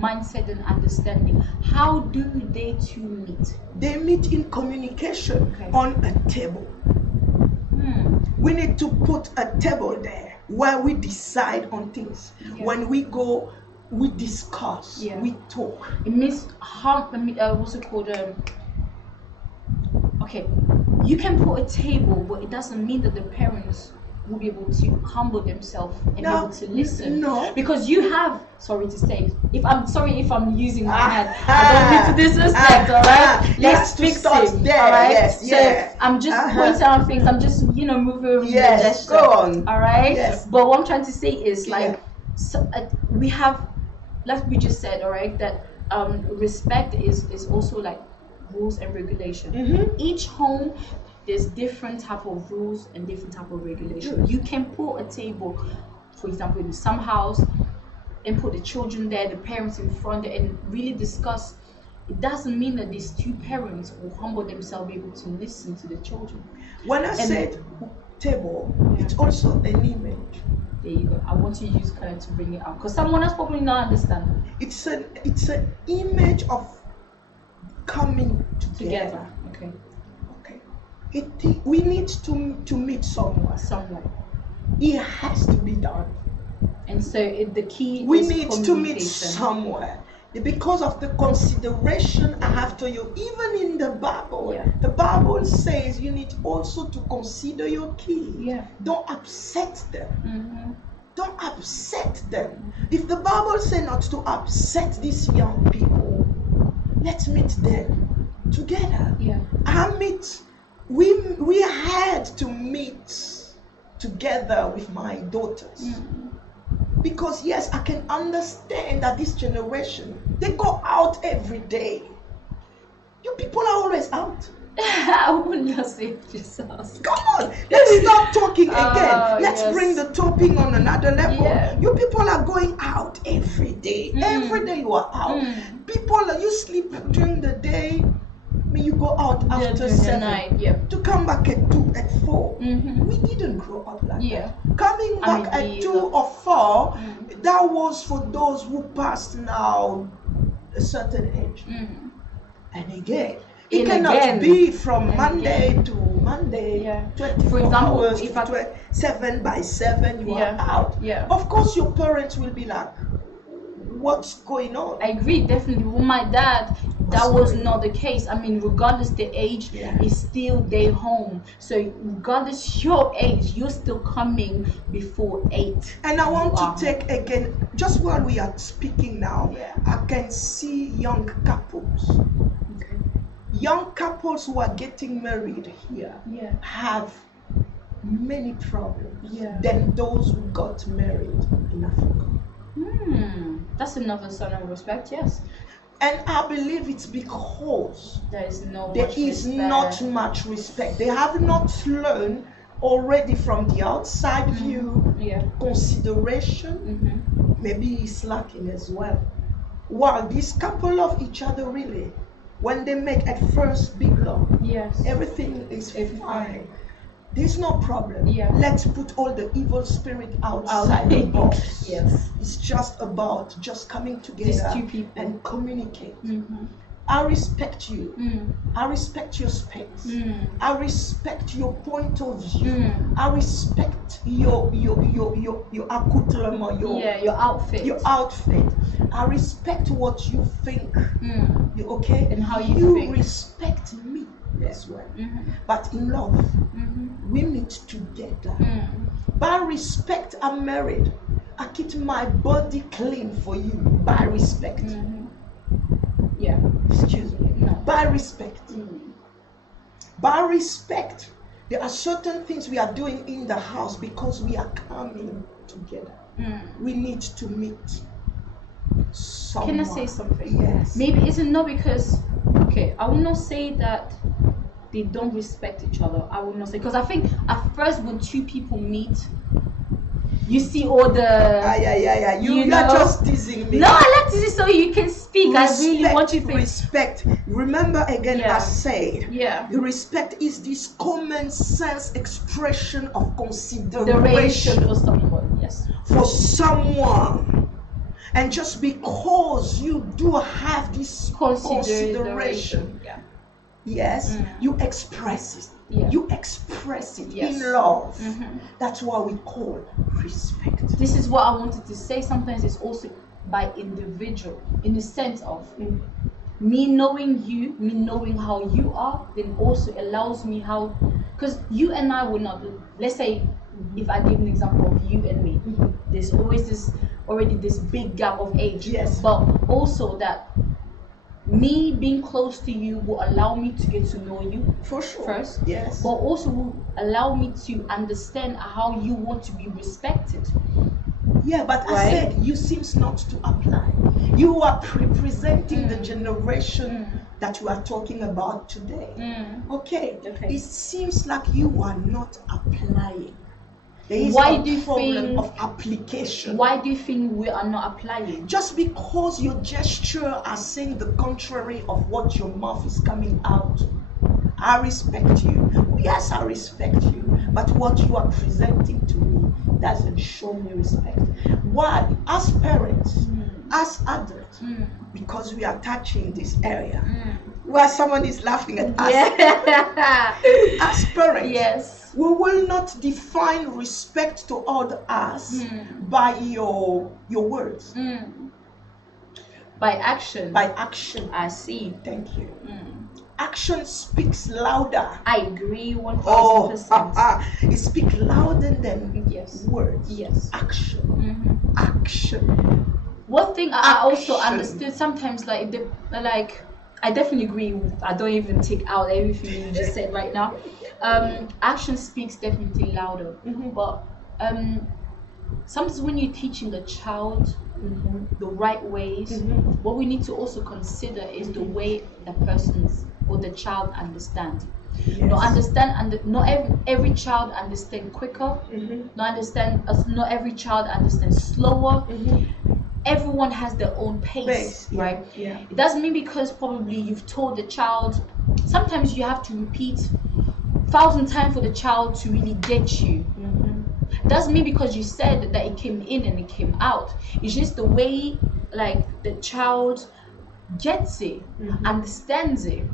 mindset and understanding. How do they two meet? They meet in communication on a table. We need to put a table there where we decide on things. Yeah. When we go, we discuss, Yeah. we talk. It means what's it called? Okay, you can put a table, but it doesn't mean that the parents will be able to humble themselves and be able to listen. No. Because you have, sorry to say, if I'm using my hand, I don't mean to disrespect, alright? Let's to fix start it, there. alright? Yes, so yeah. I'm just pointing out things, I'm just, moving Yes, the gesture. go on. Alright? Yes. But what I'm trying to say is like, Yeah. we have, like we just said, alright, that respect is also like rules and regulation. Each home, there's different type of rules and different type of regulation. You can put a table, for example, in some house, and put the children there, the parents in front, and really discuss. It doesn't mean that these two parents will humble themselves, be able to listen to the children. When I said table, it's also an image. There you go. I want to use color to bring it out because someone else probably not understand. It's an image of coming together. Okay. We need to meet someone. It has to be done. And so the key We is need to meet somewhere. Because of the consideration I have to you, even in the Bible, the Bible says you need also to consider your kids. Yeah. Don't upset them. Don't upset them. If the Bible says not to upset these young people, let's meet them together. Yeah. We had to meet together with my daughters. Because yes, I can understand that this generation, they go out every day. You people are always out. I would not say yourself. Come on, let's stop talking again. Let's yes. bring the topic on another level. Yeah. You people are going out every day. Every day you are out. People, you sleep during the day. You go out after 7 to come back at 2, at 4. We didn't grow up like that. Coming back at 2 or 4, that was for those who passed now a certain age. And again, it cannot be from Monday to Monday, 24 For example, hours, if 7 by 7 you are out. Of course your parents will be like, what's going on? I agree, definitely. With my dad, that was not the case. I mean, regardless the age, it's still their home. So regardless your age, you're still coming before 8. And I want to take again, just while we are speaking now, I can see young couples. Young couples who are getting married here have many problems than those who got married in Africa. That's another sign of respect, yes. And I believe it's because there is not much respect. They have not learned already from the outside view, consideration, maybe it's lacking as well. While this couple love each other really, when they make at first big love, everything is fine. There's no problem. Let's put all the evil spirit outside the box. It's just about just coming together and communicate. I respect you. Mm. I respect your space. Mm. I respect your point of view. Mm. I respect your accoutrement, Your outfit. your outfit. I respect what you think. Mm. You okay? And how you think. respect me as well. Mm-hmm. But in love, Mm-hmm. we meet together. Mm. By respect, I'm married. I keep my body clean for you. By respect. Mm-hmm. Yeah. Excuse me. No. By respect. Mm. By respect. There are certain things we are doing in the house because we are coming together. Mm. We need to meet someone. Can I say something? Yes. Maybe it's not because, okay, I will not say that they don't respect each other. I will not say, because I think at first when two people meet, you see all the. Yeah. You know? are just teasing me. No, I like to see so you can speak. I really want you to. Respect. Remember again, Yeah. I said. Yeah. The respect is this common sense expression of The consideration relation for someone, yes. for someone. And just because you do have this consideration, Yeah. yes, Mm. you express it. Yeah. You express it Yes. in love. Mm-hmm. That's what we call respect. This is what I wanted to say. Sometimes it's also by individual, in the sense of me knowing you, me knowing how you are, then also allows me how, because you and I will not, let's say, if I give an example of you and me, there's always already this big gap of age. Yes. But also that me being close to you will allow me to get to know you For sure. first. Yes. But also will allow me to understand how you want to be respected. Yeah, but I Right? said you seems not to apply. You are representing the generation that we are talking about today. Okay. Okay. It seems like you are not applying. There is Why a do you problem think- of application. Why do you think we are not applying? Just because your gesture are saying the contrary of what your mouth is coming out. I respect you. Yes, I respect you. But what you are presenting to me doesn't show me respect. Why? As parents, as adults, because we are touching this area where someone is laughing at us. Yeah. As parents, Yes. we will not define respect to others by your words, By action. by action. I see. Thank you. Action speaks louder. I agree 1000%. It speaks louder than Yes. words. Yes. Action. Action. One thing I also Action. understood sometimes, like I definitely agree with. I don't even take out everything you just said right now. Action speaks definitely louder, but sometimes when you're teaching a child the right ways, what we need to also consider is the way the person's or the child understands. Yes. Not every child understand quicker. Not every child understands slower. Everyone has their own pace, Yeah, right? yeah. It doesn't mean because probably you've told the child. Sometimes you have to repeat 1,000 times for the child to really get you. Doesn't mean because you said that it came in and it came out. It's just the way, like, the child gets it, understands it.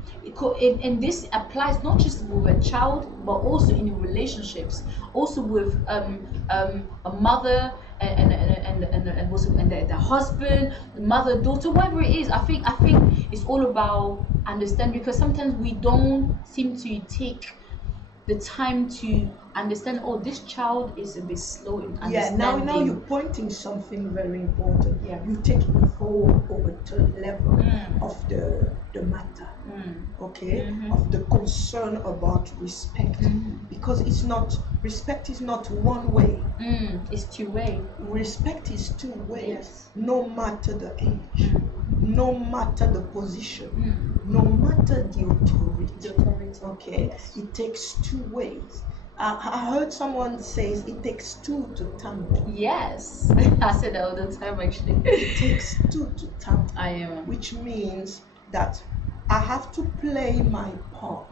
And this applies not just with a child, but also in relationships, also with a mother and the husband, the mother, daughter, whatever it is. I think it's all about understanding, because sometimes we don't seem to take the time to understand, oh, this child is a bit slow in understanding. Yeah, now you're pointing something very important. Yeah. You take it forward over the level of the matter. Okay? Of the concern about respect. Because respect is not one way. It's two-way. Respect is two ways. Yes. No matter the age, no matter the position, no matter the authority. Okay? Yes. It takes two ways. I heard someone says it takes two to tango. Yes. I said that all the time, actually. It takes two to tango. I am. Which means that I have to play my part.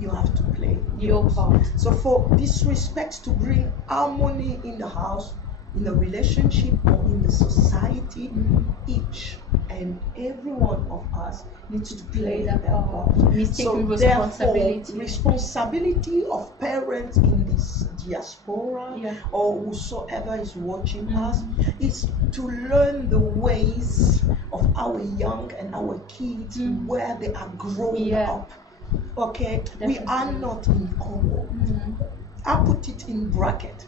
You have to play Your part. So for this respect to bring harmony in the house, in the relationship, or in the society, each and every one of us needs to Play play that their part. part. Means taking So responsibility. therefore, responsibility of parents in this diaspora or whosoever is watching us is to learn the ways of our young and our kids where they are growing up. Okay, we are not in Congo. I put it in bracket.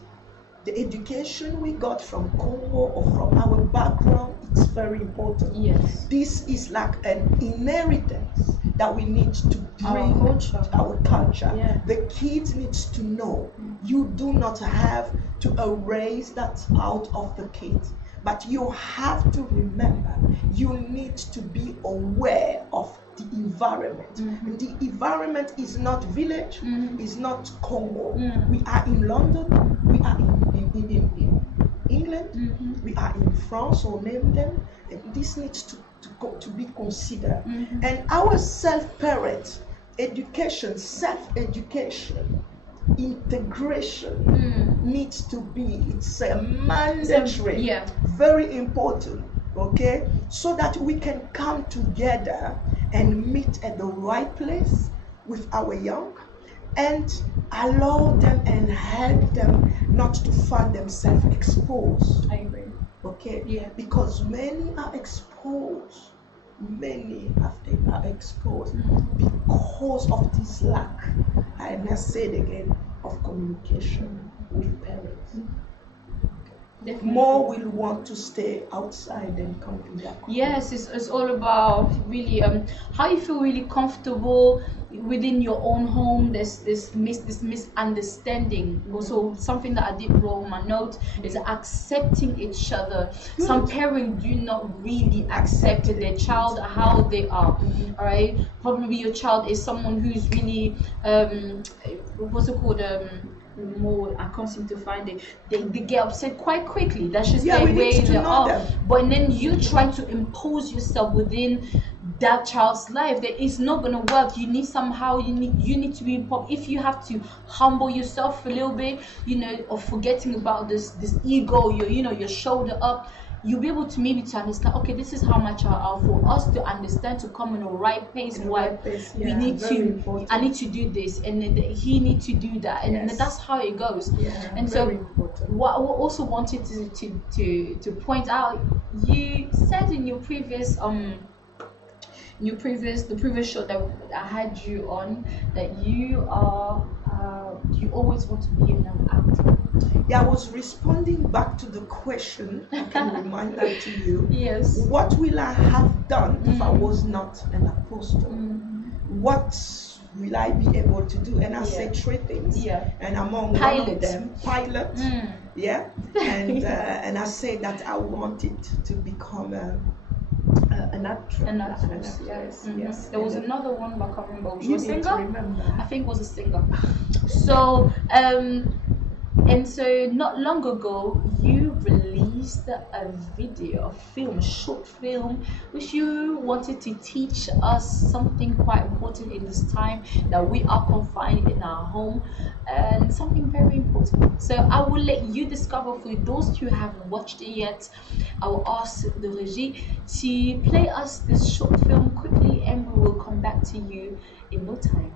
The education we got from Congo or from our background, it's very important. Yes. This is like an inheritance that we need to bring our culture. Yeah. The kids needs to know you do not have to erase that out of the kids, but you have to remember you need to be aware of the environment. The environment is not village, is not Congo. We are in London, we are in England, we are in France, or name them, and this needs to be considered. And our self-parent education, self-education, integration needs to be, it's a mandatory, very important, okay, so that we can come together and meet at the right place with our young and allow them and help them not to find themselves exposed. I agree. Okay? Yeah. Because many are exposed. Many are exposed because of this lack, and I say it again, of communication with parents. Definitely. More will want to stay outside than come to their home. Yes, it's all about really how you feel really comfortable within your own home. There's this misunderstanding. Also, something that I did wrong on my note is accepting each other. Some parents do not really accept their child how they are. All right, probably your child is someone who's really what's it called more, I can't seem to find it. They get upset quite quickly. That's just the way they are. But then you try to impose yourself within that child's life. That it's not gonna work. You need somehow. You need to be. If you have to humble yourself a little bit, of forgetting about this ego. Your shoulder up. You'll be able to maybe to understand, okay, this is how much for us to understand, to come in the right pace. We need to, I need to do this, and then he need to do that, and that's how it goes. And so what I also wanted to point out, you said in your previous the previous show that I had you on, that you always want to be an actor. Yeah, I was responding back to the question. I can remind that to you. Yes. What will I have done if I was not an apostle? What will I be able to do? And I said 3 things. Yeah. And among one of them, pilot. Yeah. And and I said that I wanted to become an actress. An actress. Yes. There was another one, but I can't remember. Which was a singer. I think it was a singer. So and so not long ago, you released a video, a short film, which you wanted to teach us something quite important in this time that we are confined in our home, and something very important. So I will let you discover. For those who haven't watched it yet, I will ask the regie to play us this short film quickly, and we will come back to you in no time.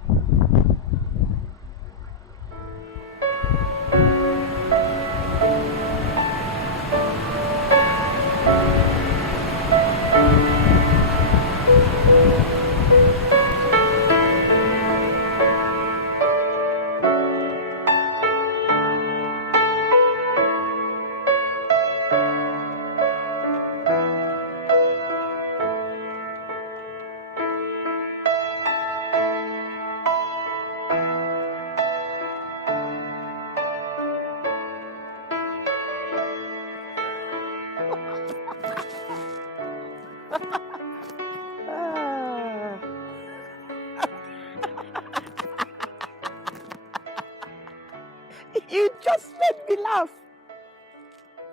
You just made me laugh.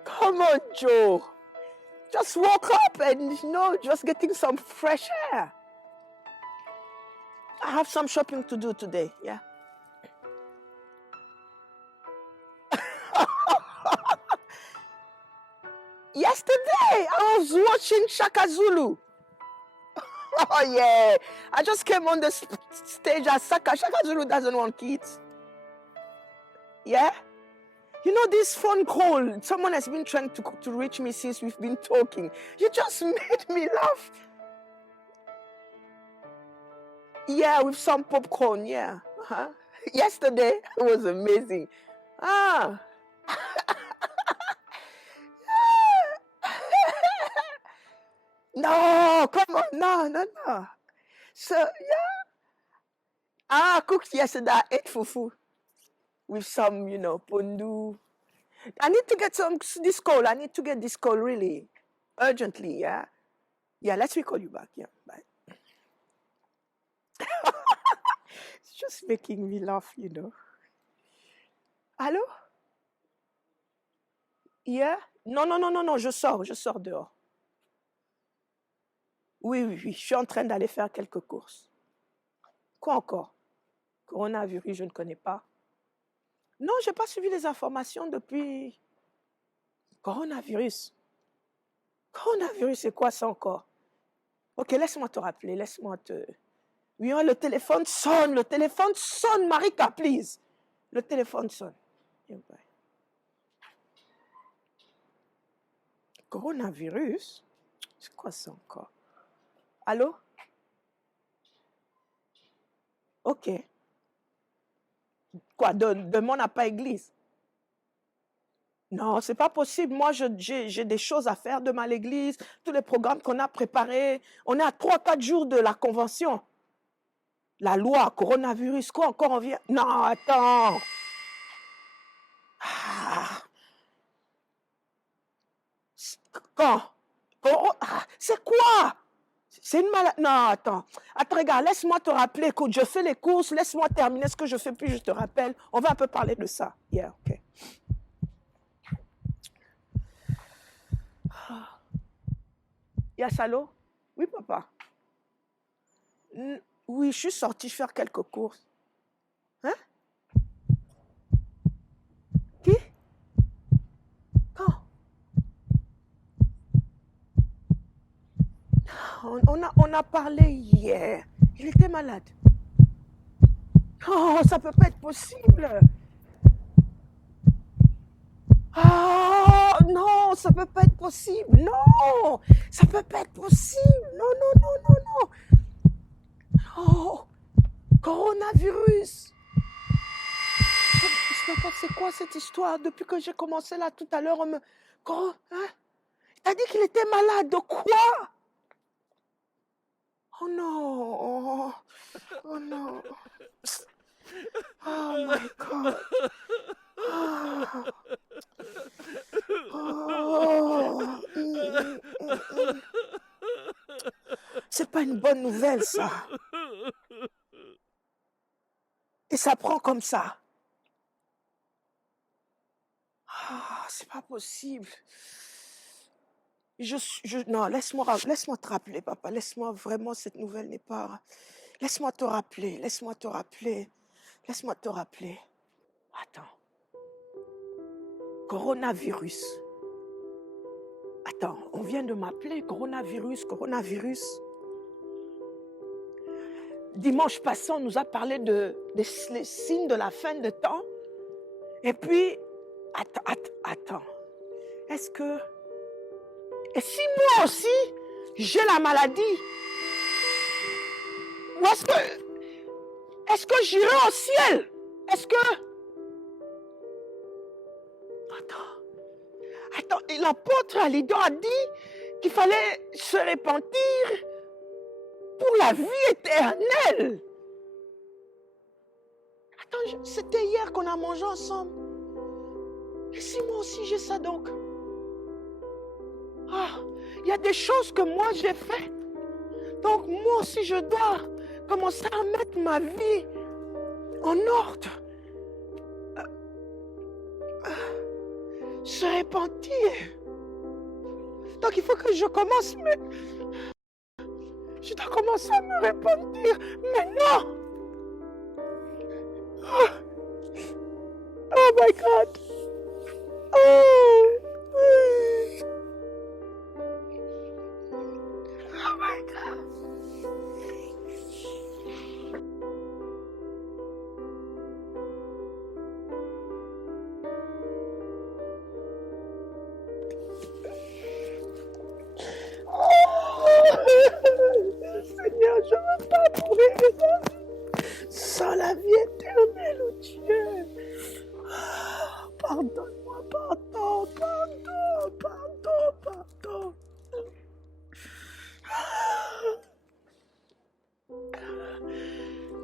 Come on, Joe. Just woke up and, just getting some fresh air. I have some shopping to do today, yeah. Yesterday, I was watching Shaka Zulu. Oh, yeah. I just came on the stage as Shaka. Shaka Zulu doesn't want kids. Yeah? You know, this phone call, someone has been trying to reach me since we've been talking. You just made me laugh. Yeah, with some popcorn, yeah. Uh-huh. Yesterday, it was amazing. Ah. No, come on, no. So, yeah. I cooked yesterday. I ate fufu with some, pondu. I need to get this call. I need to get this call really urgently, yeah? Yeah, let me call you back. Yeah, bye. It's just making me laugh, Allô? Yeah? Non, je sors dehors. Oui, je suis en train d'aller faire quelques courses. Quoi encore? Coronavirus, je ne connais pas. Non, je n'ai pas suivi les informations depuis... Coronavirus, c'est quoi ça encore? Ok, laisse-moi te rappeler, Oui, le téléphone sonne, Marika, please. Le téléphone sonne. Yeah, bye. Coronavirus? C'est quoi ça encore? Allô? Ok. Quoi, demain on n'a pas église? Non, c'est pas possible. Moi, j'ai des choses à faire demain à l'église, tous les programmes qu'on a préparés. On est à 3-4 jours de la convention. La loi, coronavirus, quoi encore on vient? Non, attends. Ah. Quand? C'est quoi? C'est une maladie. Non, attends. Attends, regarde, laisse-moi te rappeler. Écoute, je fais les courses, laisse-moi terminer ce que je fais, puis je te rappelle. On va un peu parler de ça. Yeah, ok. Yes, allô? Oui, papa. Oui, je suis sortie faire quelques courses. Hein? Qui? Quand? On a parlé hier. Il était malade. Oh, ça peut pas être possible. Oh, non, ça peut pas être possible. Non, ça peut pas être possible. Non. Oh, coronavirus. C'est quoi cette histoire? Depuis que j'ai commencé là tout à l'heure, on me... Hein? T'as dit qu'il était malade. De quoi? Oh non. Oh non. Oh my God. Oh. C'est pas une bonne nouvelle, ça. Et ça prend comme ça. C'est pas possible. Non, laisse-moi te rappeler, papa. Laisse-moi vraiment, cette nouvelle n'est pas... Laisse-moi te rappeler. Attends. Coronavirus. Attends, on vient de m'appeler. Coronavirus. Dimanche passé, on nous a parlé des signes de la fin de temps. Et puis, attends. Est-ce que... Et si moi aussi, j'ai la maladie? Ou est-ce que j'irai au ciel? Est-ce que... Attends, et l'apôtre Alidon a dit qu'il fallait se repentir pour la vie éternelle. Attends, c'était hier qu'on a mangé ensemble. Et si moi aussi j'ai ça donc? Il y a des choses que moi j'ai fait. Donc moi aussi je dois commencer à mettre ma vie en ordre. Se repentir. Donc il faut que je commence, je dois commencer à me repentir maintenant. Oh my God. Oh my God.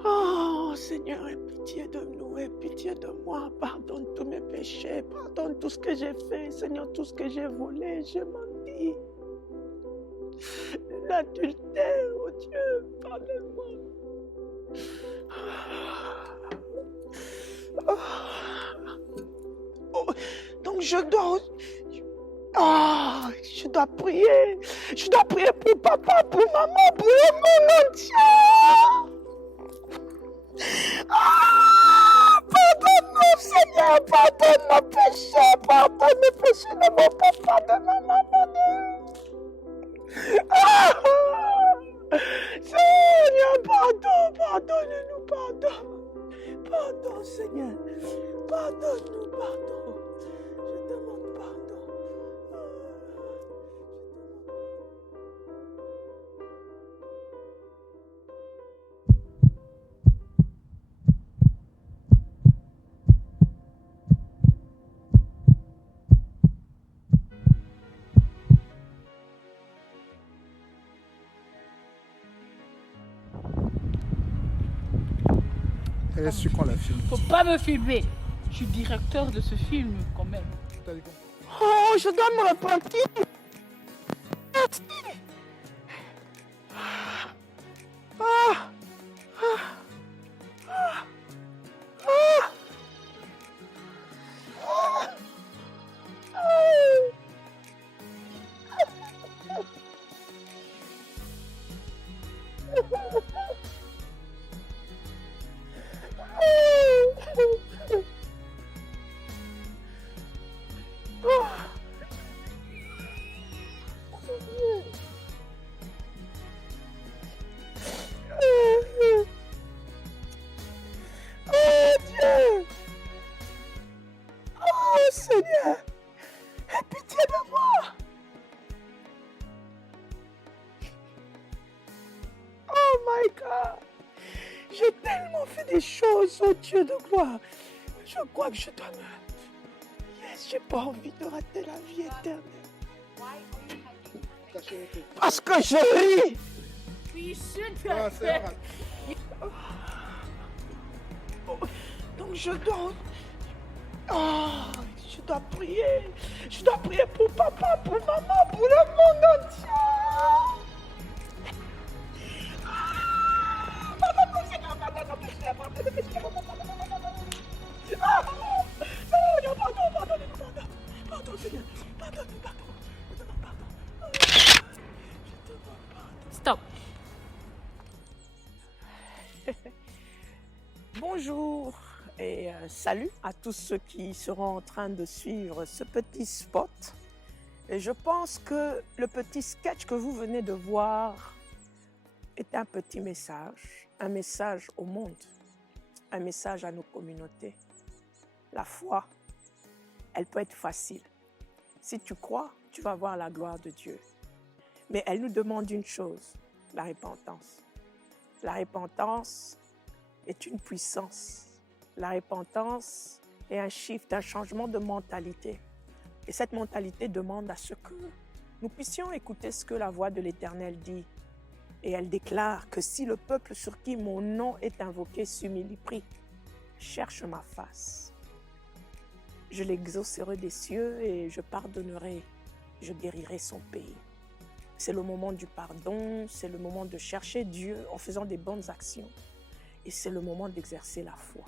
Oh Seigneur, aie pitié de nous, aie pitié de moi. Pardonne tous mes péchés, pardonne tout ce que j'ai fait, Seigneur, tout ce que j'ai volé, j'ai menti. L'adultère, oh Dieu, pardonne-moi. Oh, donc je dois prier. Je dois prier pour papa, pour maman, pour le monde entier. Pardonne-nous, Seigneur, pardonne nos péchés, pardonne les péchés de mon papa, de ma maman. Seigneur, pardonne-nous, pardon, Seigneur, pardonne-nous, pardon, je demande pardon. Elle a su qu'on la filme. Faut pas me filmer. Je suis directeur de ce film quand même. T'as dit quoi? Oh, je dois me repentir. Merci. Seigneur, aie pitié de moi. Oh my God. J'ai tellement fait des choses, oh Dieu de gloire. Je crois que je dois me... Yes, j'ai pas envie de rater la vie éternelle. Parce que je ris. We should. Ah, c'est vrai. Donc je dois... Oh, je dois prier. Je dois prier pour papa, pour maman, pour le monde entier. Pardonne-nous, Seigneur, pardonne-nous, Seigneur, pardonne-nous, Seigneur, pardon, Seigneur, pardonne-nous, pardon. Stop. Bonjour et salut à tous ceux qui seront en train de suivre ce petit spot. Et je pense que le petit sketch que vous venez de voir est un petit message, un message au monde, un message à nos communautés. La foi, elle peut être facile. Si tu crois, tu vas voir la gloire de Dieu. Mais elle nous demande une chose, la repentance. La repentance est une puissance. La repentance est un shift, un changement de mentalité. Et cette mentalité demande à ce que nous puissions écouter ce que la voix de l'Éternel dit. Et elle déclare que si le peuple sur qui mon nom est invoqué s'humilie, prie, cherche ma face, je l'exaucerai des cieux et je pardonnerai, je guérirai son pays. C'est le moment du pardon, c'est le moment de chercher Dieu en faisant des bonnes actions. Et c'est le moment d'exercer la foi.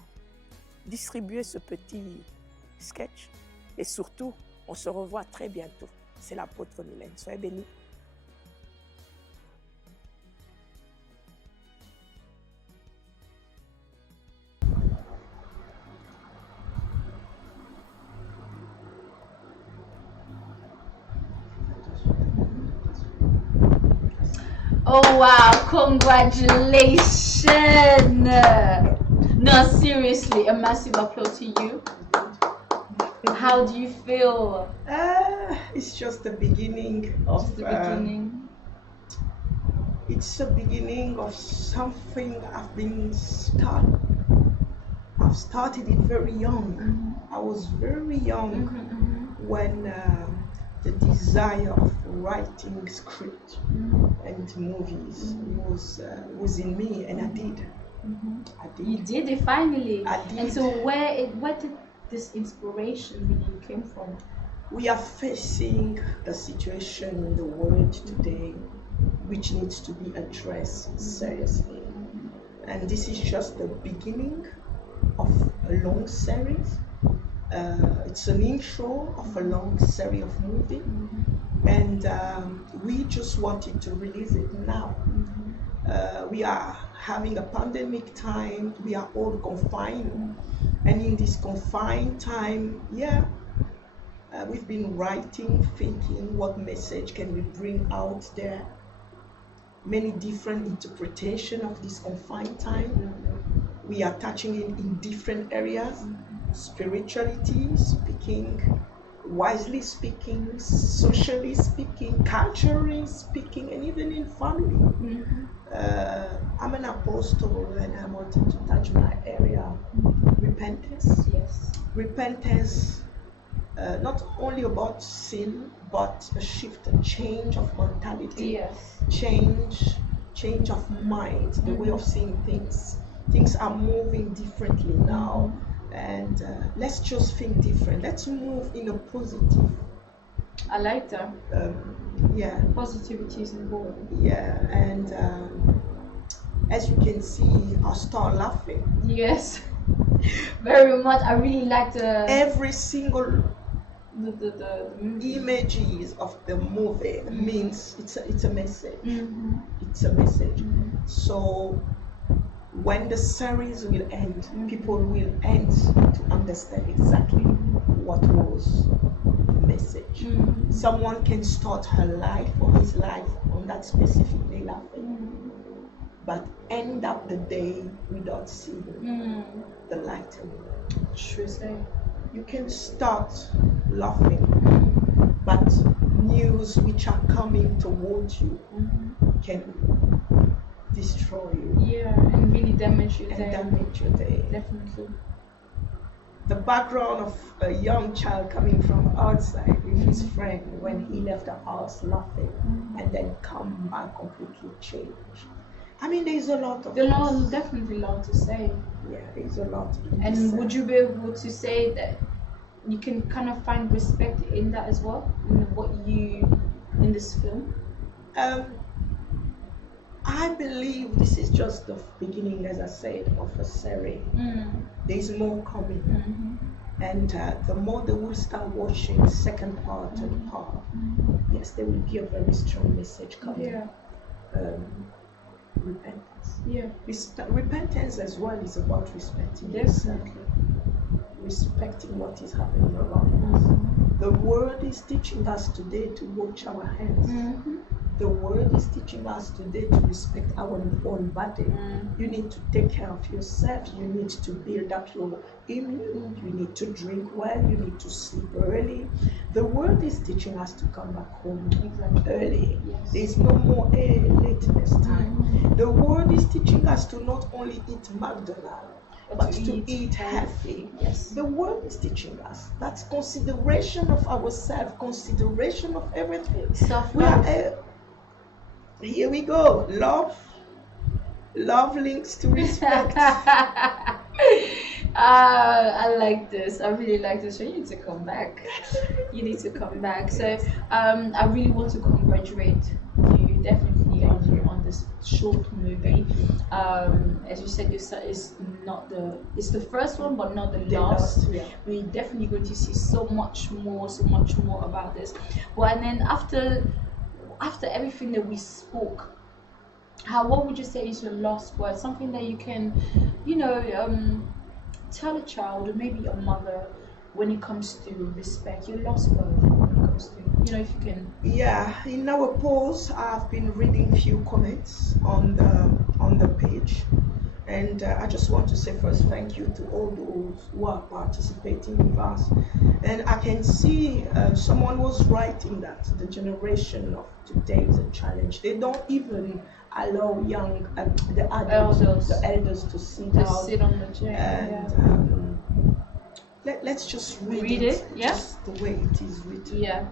Distribuez ce petit sketch et surtout, on se revoit très bientôt. C'est l'apôtre Mylène. Soyez bénis. Oh wow, congratulations! No, seriously, a massive applause to you. How do you feel? It's just the beginning Just the beginning. It's the beginning of something I've started it very young. I was very young when the desire of writing script and movies was in me, and I did. I You did. did it finally. I did. And so where did this inspiration really came from? We are facing a situation in the world today which needs to be addressed seriously. And this is just the beginning of a long series. It's an intro of a long series of movie, and we just wanted to release it now. We are having a pandemic time. We are all confined, and in this confined time, we've been writing, thinking, what message can we bring out there? Many different interpretation of this confined time. We are touching in different areas, spirituality speaking, wisely speaking, socially speaking, culturally speaking, and even in family. I'm an apostle, and I wanted to touch my area, repentance. Yes. Repentance, not only about sin, but a shift, a change of mentality. Yes. Change of mind, the way of seeing things. Things are moving differently now, and let's just think different. Let's move in a positive. I like that. Yeah, Positivity is important. yeah, and as you can see, I start laughing. Yes. Very much. I really like the Every single movie. images of the movie means it's a message. It's a message. So when the series will end, people will end to understand exactly what was the message. Someone can start her life or his life on that specific day laughing, but end up the day without seeing the light anymore. True say. You can start laughing, but news which are coming towards you can destroy you. Yeah, and really damage your day. Damage your day. Definitely. The background of a young child coming from outside with his friend when he left the house laughing and then come back completely changed. I mean, there's a lot of There's definitely a lot to say. Yeah, there's a lot. And would you be able to say that you can kind of find respect in that as well, in this film? I believe this is just the beginning, as I said, of a series. There's more coming, and the more they will start watching second part, third part, yes, there will be a very strong message coming. Yeah. Repentance. Yeah. Repentance as well is about respecting yourself, respecting what is happening around us. The world is teaching us today to watch our hands. The world is teaching us today to respect our own body. You need to take care of yourself. You need to build up your immune. You need to drink well. You need to sleep early. The world is teaching us to come back home early. Yes. There's no more lateness time. The world is teaching us to not only eat McDonald's, but to eat healthy. Yes. The world is teaching us. That's consideration of ourselves, consideration of everything. Self-love. Here we go. Love links to respect. I like this. I really like this. So you need to come back. You need to come back. So I really want to congratulate you definitely on this short movie. As you said, it's the first one, but not the last. Yeah. We're definitely going to see so much more about this. Well, and then after everything that we spoke, what would you say is your last word? Something that you can, tell a child or maybe a mother when it comes to respect. Your last word when it comes to, if you can. Yeah, in our post, I've been reading few comments on the page, and I just want to say first thank you to all those who are participating with us. And I can see someone was writing that the generation of today is a challenge. They don't even allow the elders to sit on the chair. And let's just read it. Yeah, just the way it is written. Yeah.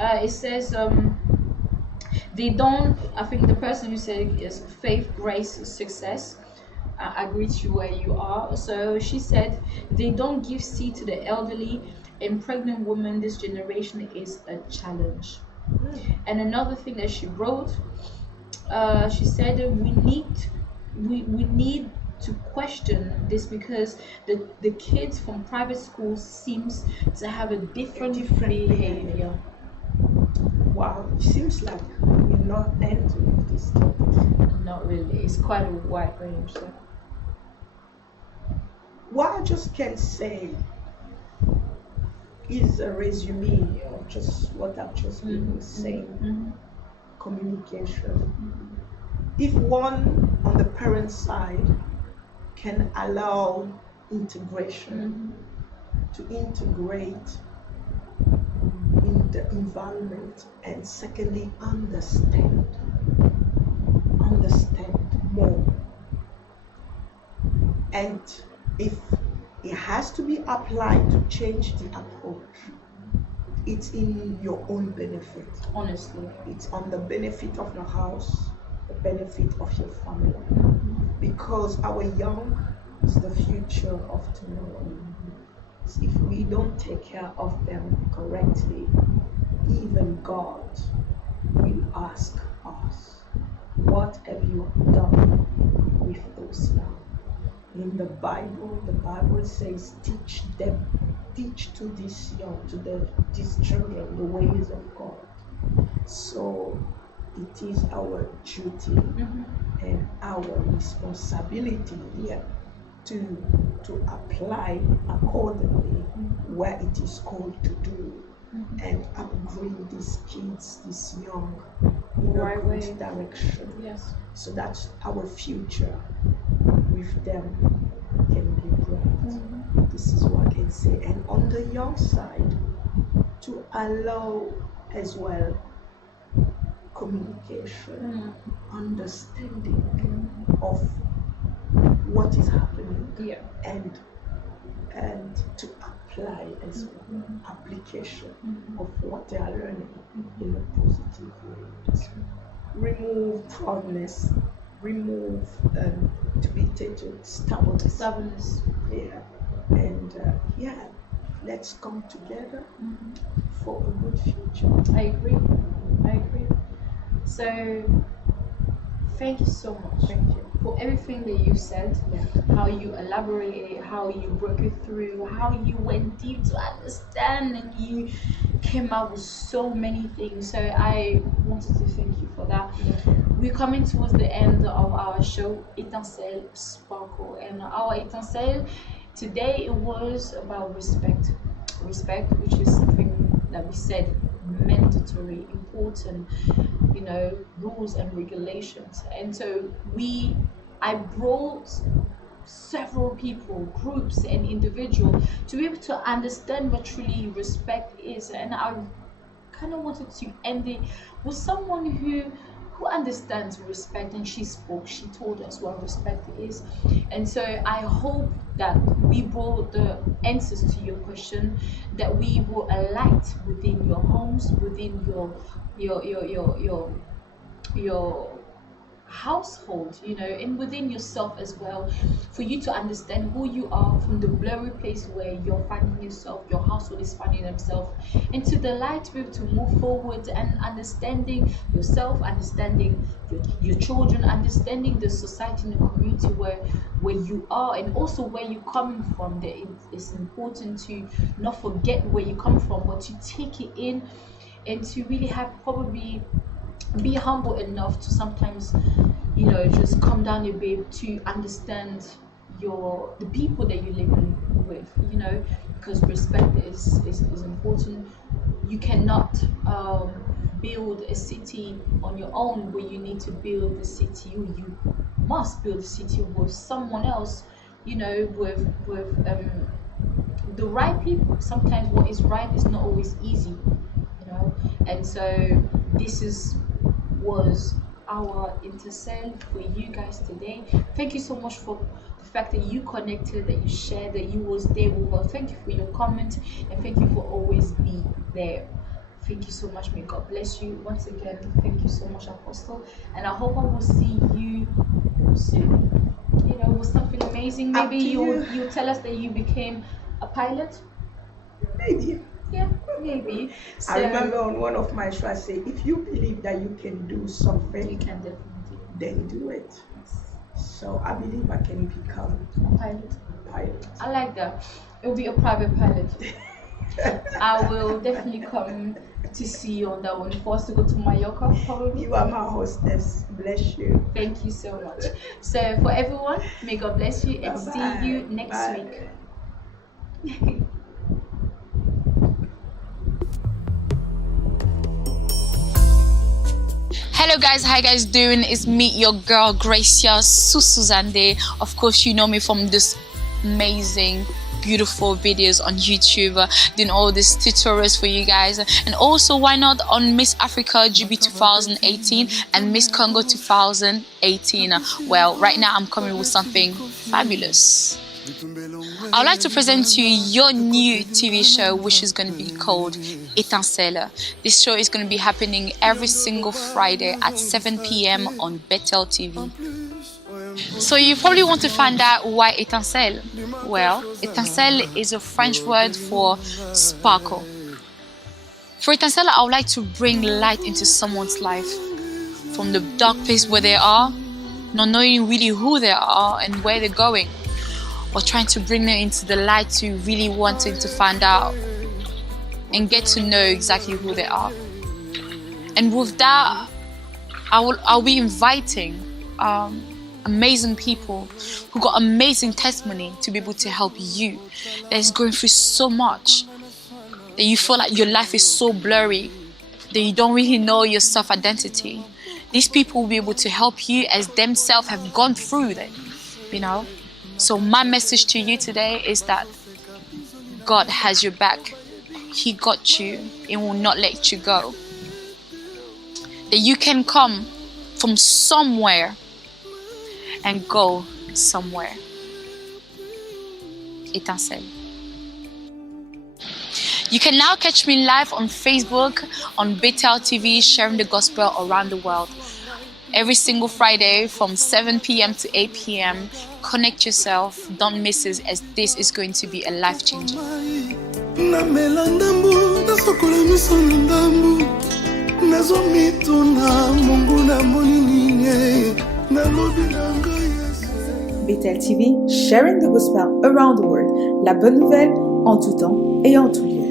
It says they don't. I think the person who said it is faith, grace, success. I greet you where you are. So she said they don't give seed to the elderly and pregnant women. This generation is a challenge. And another thing that she wrote, she said that we need to question this because the kids from private schools seems to have a different behavior. Wow, it seems like we're not end with this topic. Not really. It's quite a wide range. So. What I just can say is a resume of just what I've just been saying. Communication. If one on the parent side can allow integration to integrate in the environment, and secondly understand more, and if it has to be applied to change the approach, it's in your own benefit. Honestly, it's on the benefit of the house, the benefit of your family, because our young is the future of tomorrow. If we don't take care of them correctly, even God will ask us, what have you done with those young? In the Bible says, teach to these young, these children, the ways of God. So it is our duty and our responsibility here to apply accordingly where it is called to do, and upgrade these kids, these young, in a Right good way. direction. yes. So that our future with them can be bright. This is what I can say. And on the young side, to allow as well communication, understanding of what is happening, Yeah. and to apply as well application of what they are learning in a positive way. Just remove proudness, remove to be taken stubbornness. Yeah, and let's come together for a good future. I agree. So thank you so much. Thank you. For everything that you said, how you elaborated, how you broke it through, how you went deep to understand, and you came out with so many things. So I wanted to thank you for that. We're coming towards the end of our show, Etincelle Sparkle, and our Etincelle today, it was about respect, which is something that we said mandatory, important, rules and regulations. And so I brought several people, groups and individuals to be able to understand what truly respect is. And I kind of wanted to end it with someone who understands respect, and she told us what respect is. And so I hope that we brought the answers to your question, that we will alight within your homes, within your household, and within yourself as well, for you to understand who you are from the blurry place where you're finding yourself, your household is finding themselves, and to the light, to be able to move forward and understanding yourself, understanding your children, understanding the society and the community where you are, and also where you're coming from. That it's important to not forget where you come from, but to take it in, and to really have probably be humble enough to sometimes, just come down a bit to understand the people that you're living with, because respect is important. You cannot build a city on your own, where you need to build the city, you must build the city with someone else, with the right people. Sometimes what is right is not always easy, and so this was our Etincelle for you guys today. Thank you so much for the fact that you connected, that you shared, that you was there with us. Thank you for your comment, and thank you for always being there. Thank you so much. May God bless you once again. Thank you so much, Apostle, and I hope I will see you soon. We'll amazing. Up Maybe to you tell us that you became a pilot. Maybe. Yeah, maybe. So I remember on one of my shows, I say, if you believe that you can do you something, can definitely do it. then do it. Yes. So I believe I can become A pilot. a pilot. I like that. It will be a private pilot. I will definitely come to see you on that one. For us to go to Mallorca, probably. You are my hostess. Bless you. Thank you so much. So for everyone, may God bless you and Bye-bye. see you next Bye. week. Hello guys, how you guys doing? It's me, your girl Gracia, Susuzande. Of course, you know me from this amazing, beautiful videos on YouTube, doing all these tutorials for you guys. And also, why not on Miss Africa GB 2018 and Miss Congo 2018? Well, right now I'm coming with something fabulous. I would like to present to you your new TV show, which is going to be called Etincelle. This show is going to be happening every single Friday at 7 p.m. on Betel TV. So you probably want to find out why Etincelle. Well, Etincelle is a French word for sparkle. For Etincelle, I would like to bring light into someone's life from the dark place where they are, not knowing really who they are and where they're going, or trying to bring them into the light to really wanting to find out and get to know exactly who they are. And with that, I'll be inviting amazing people who got amazing testimony to be able to help you that is going through so much, that you feel like your life is so blurry, that you don't really know your self-identity. These people will be able to help you as themselves have gone through that, you know. So my message to you today is that God has your back. He got you and will not let you go. That you can come from somewhere and go somewhere. Etincelle. You can now catch me live on Facebook, on Betel TV, sharing the gospel around the world. Every single Friday from 7 p.m. to 8 p.m. Connect yourself, don't miss it, as this is going to be a life changer. Betel TV, sharing the gospel around the world. La bonne nouvelle en tout temps et en tout lieu.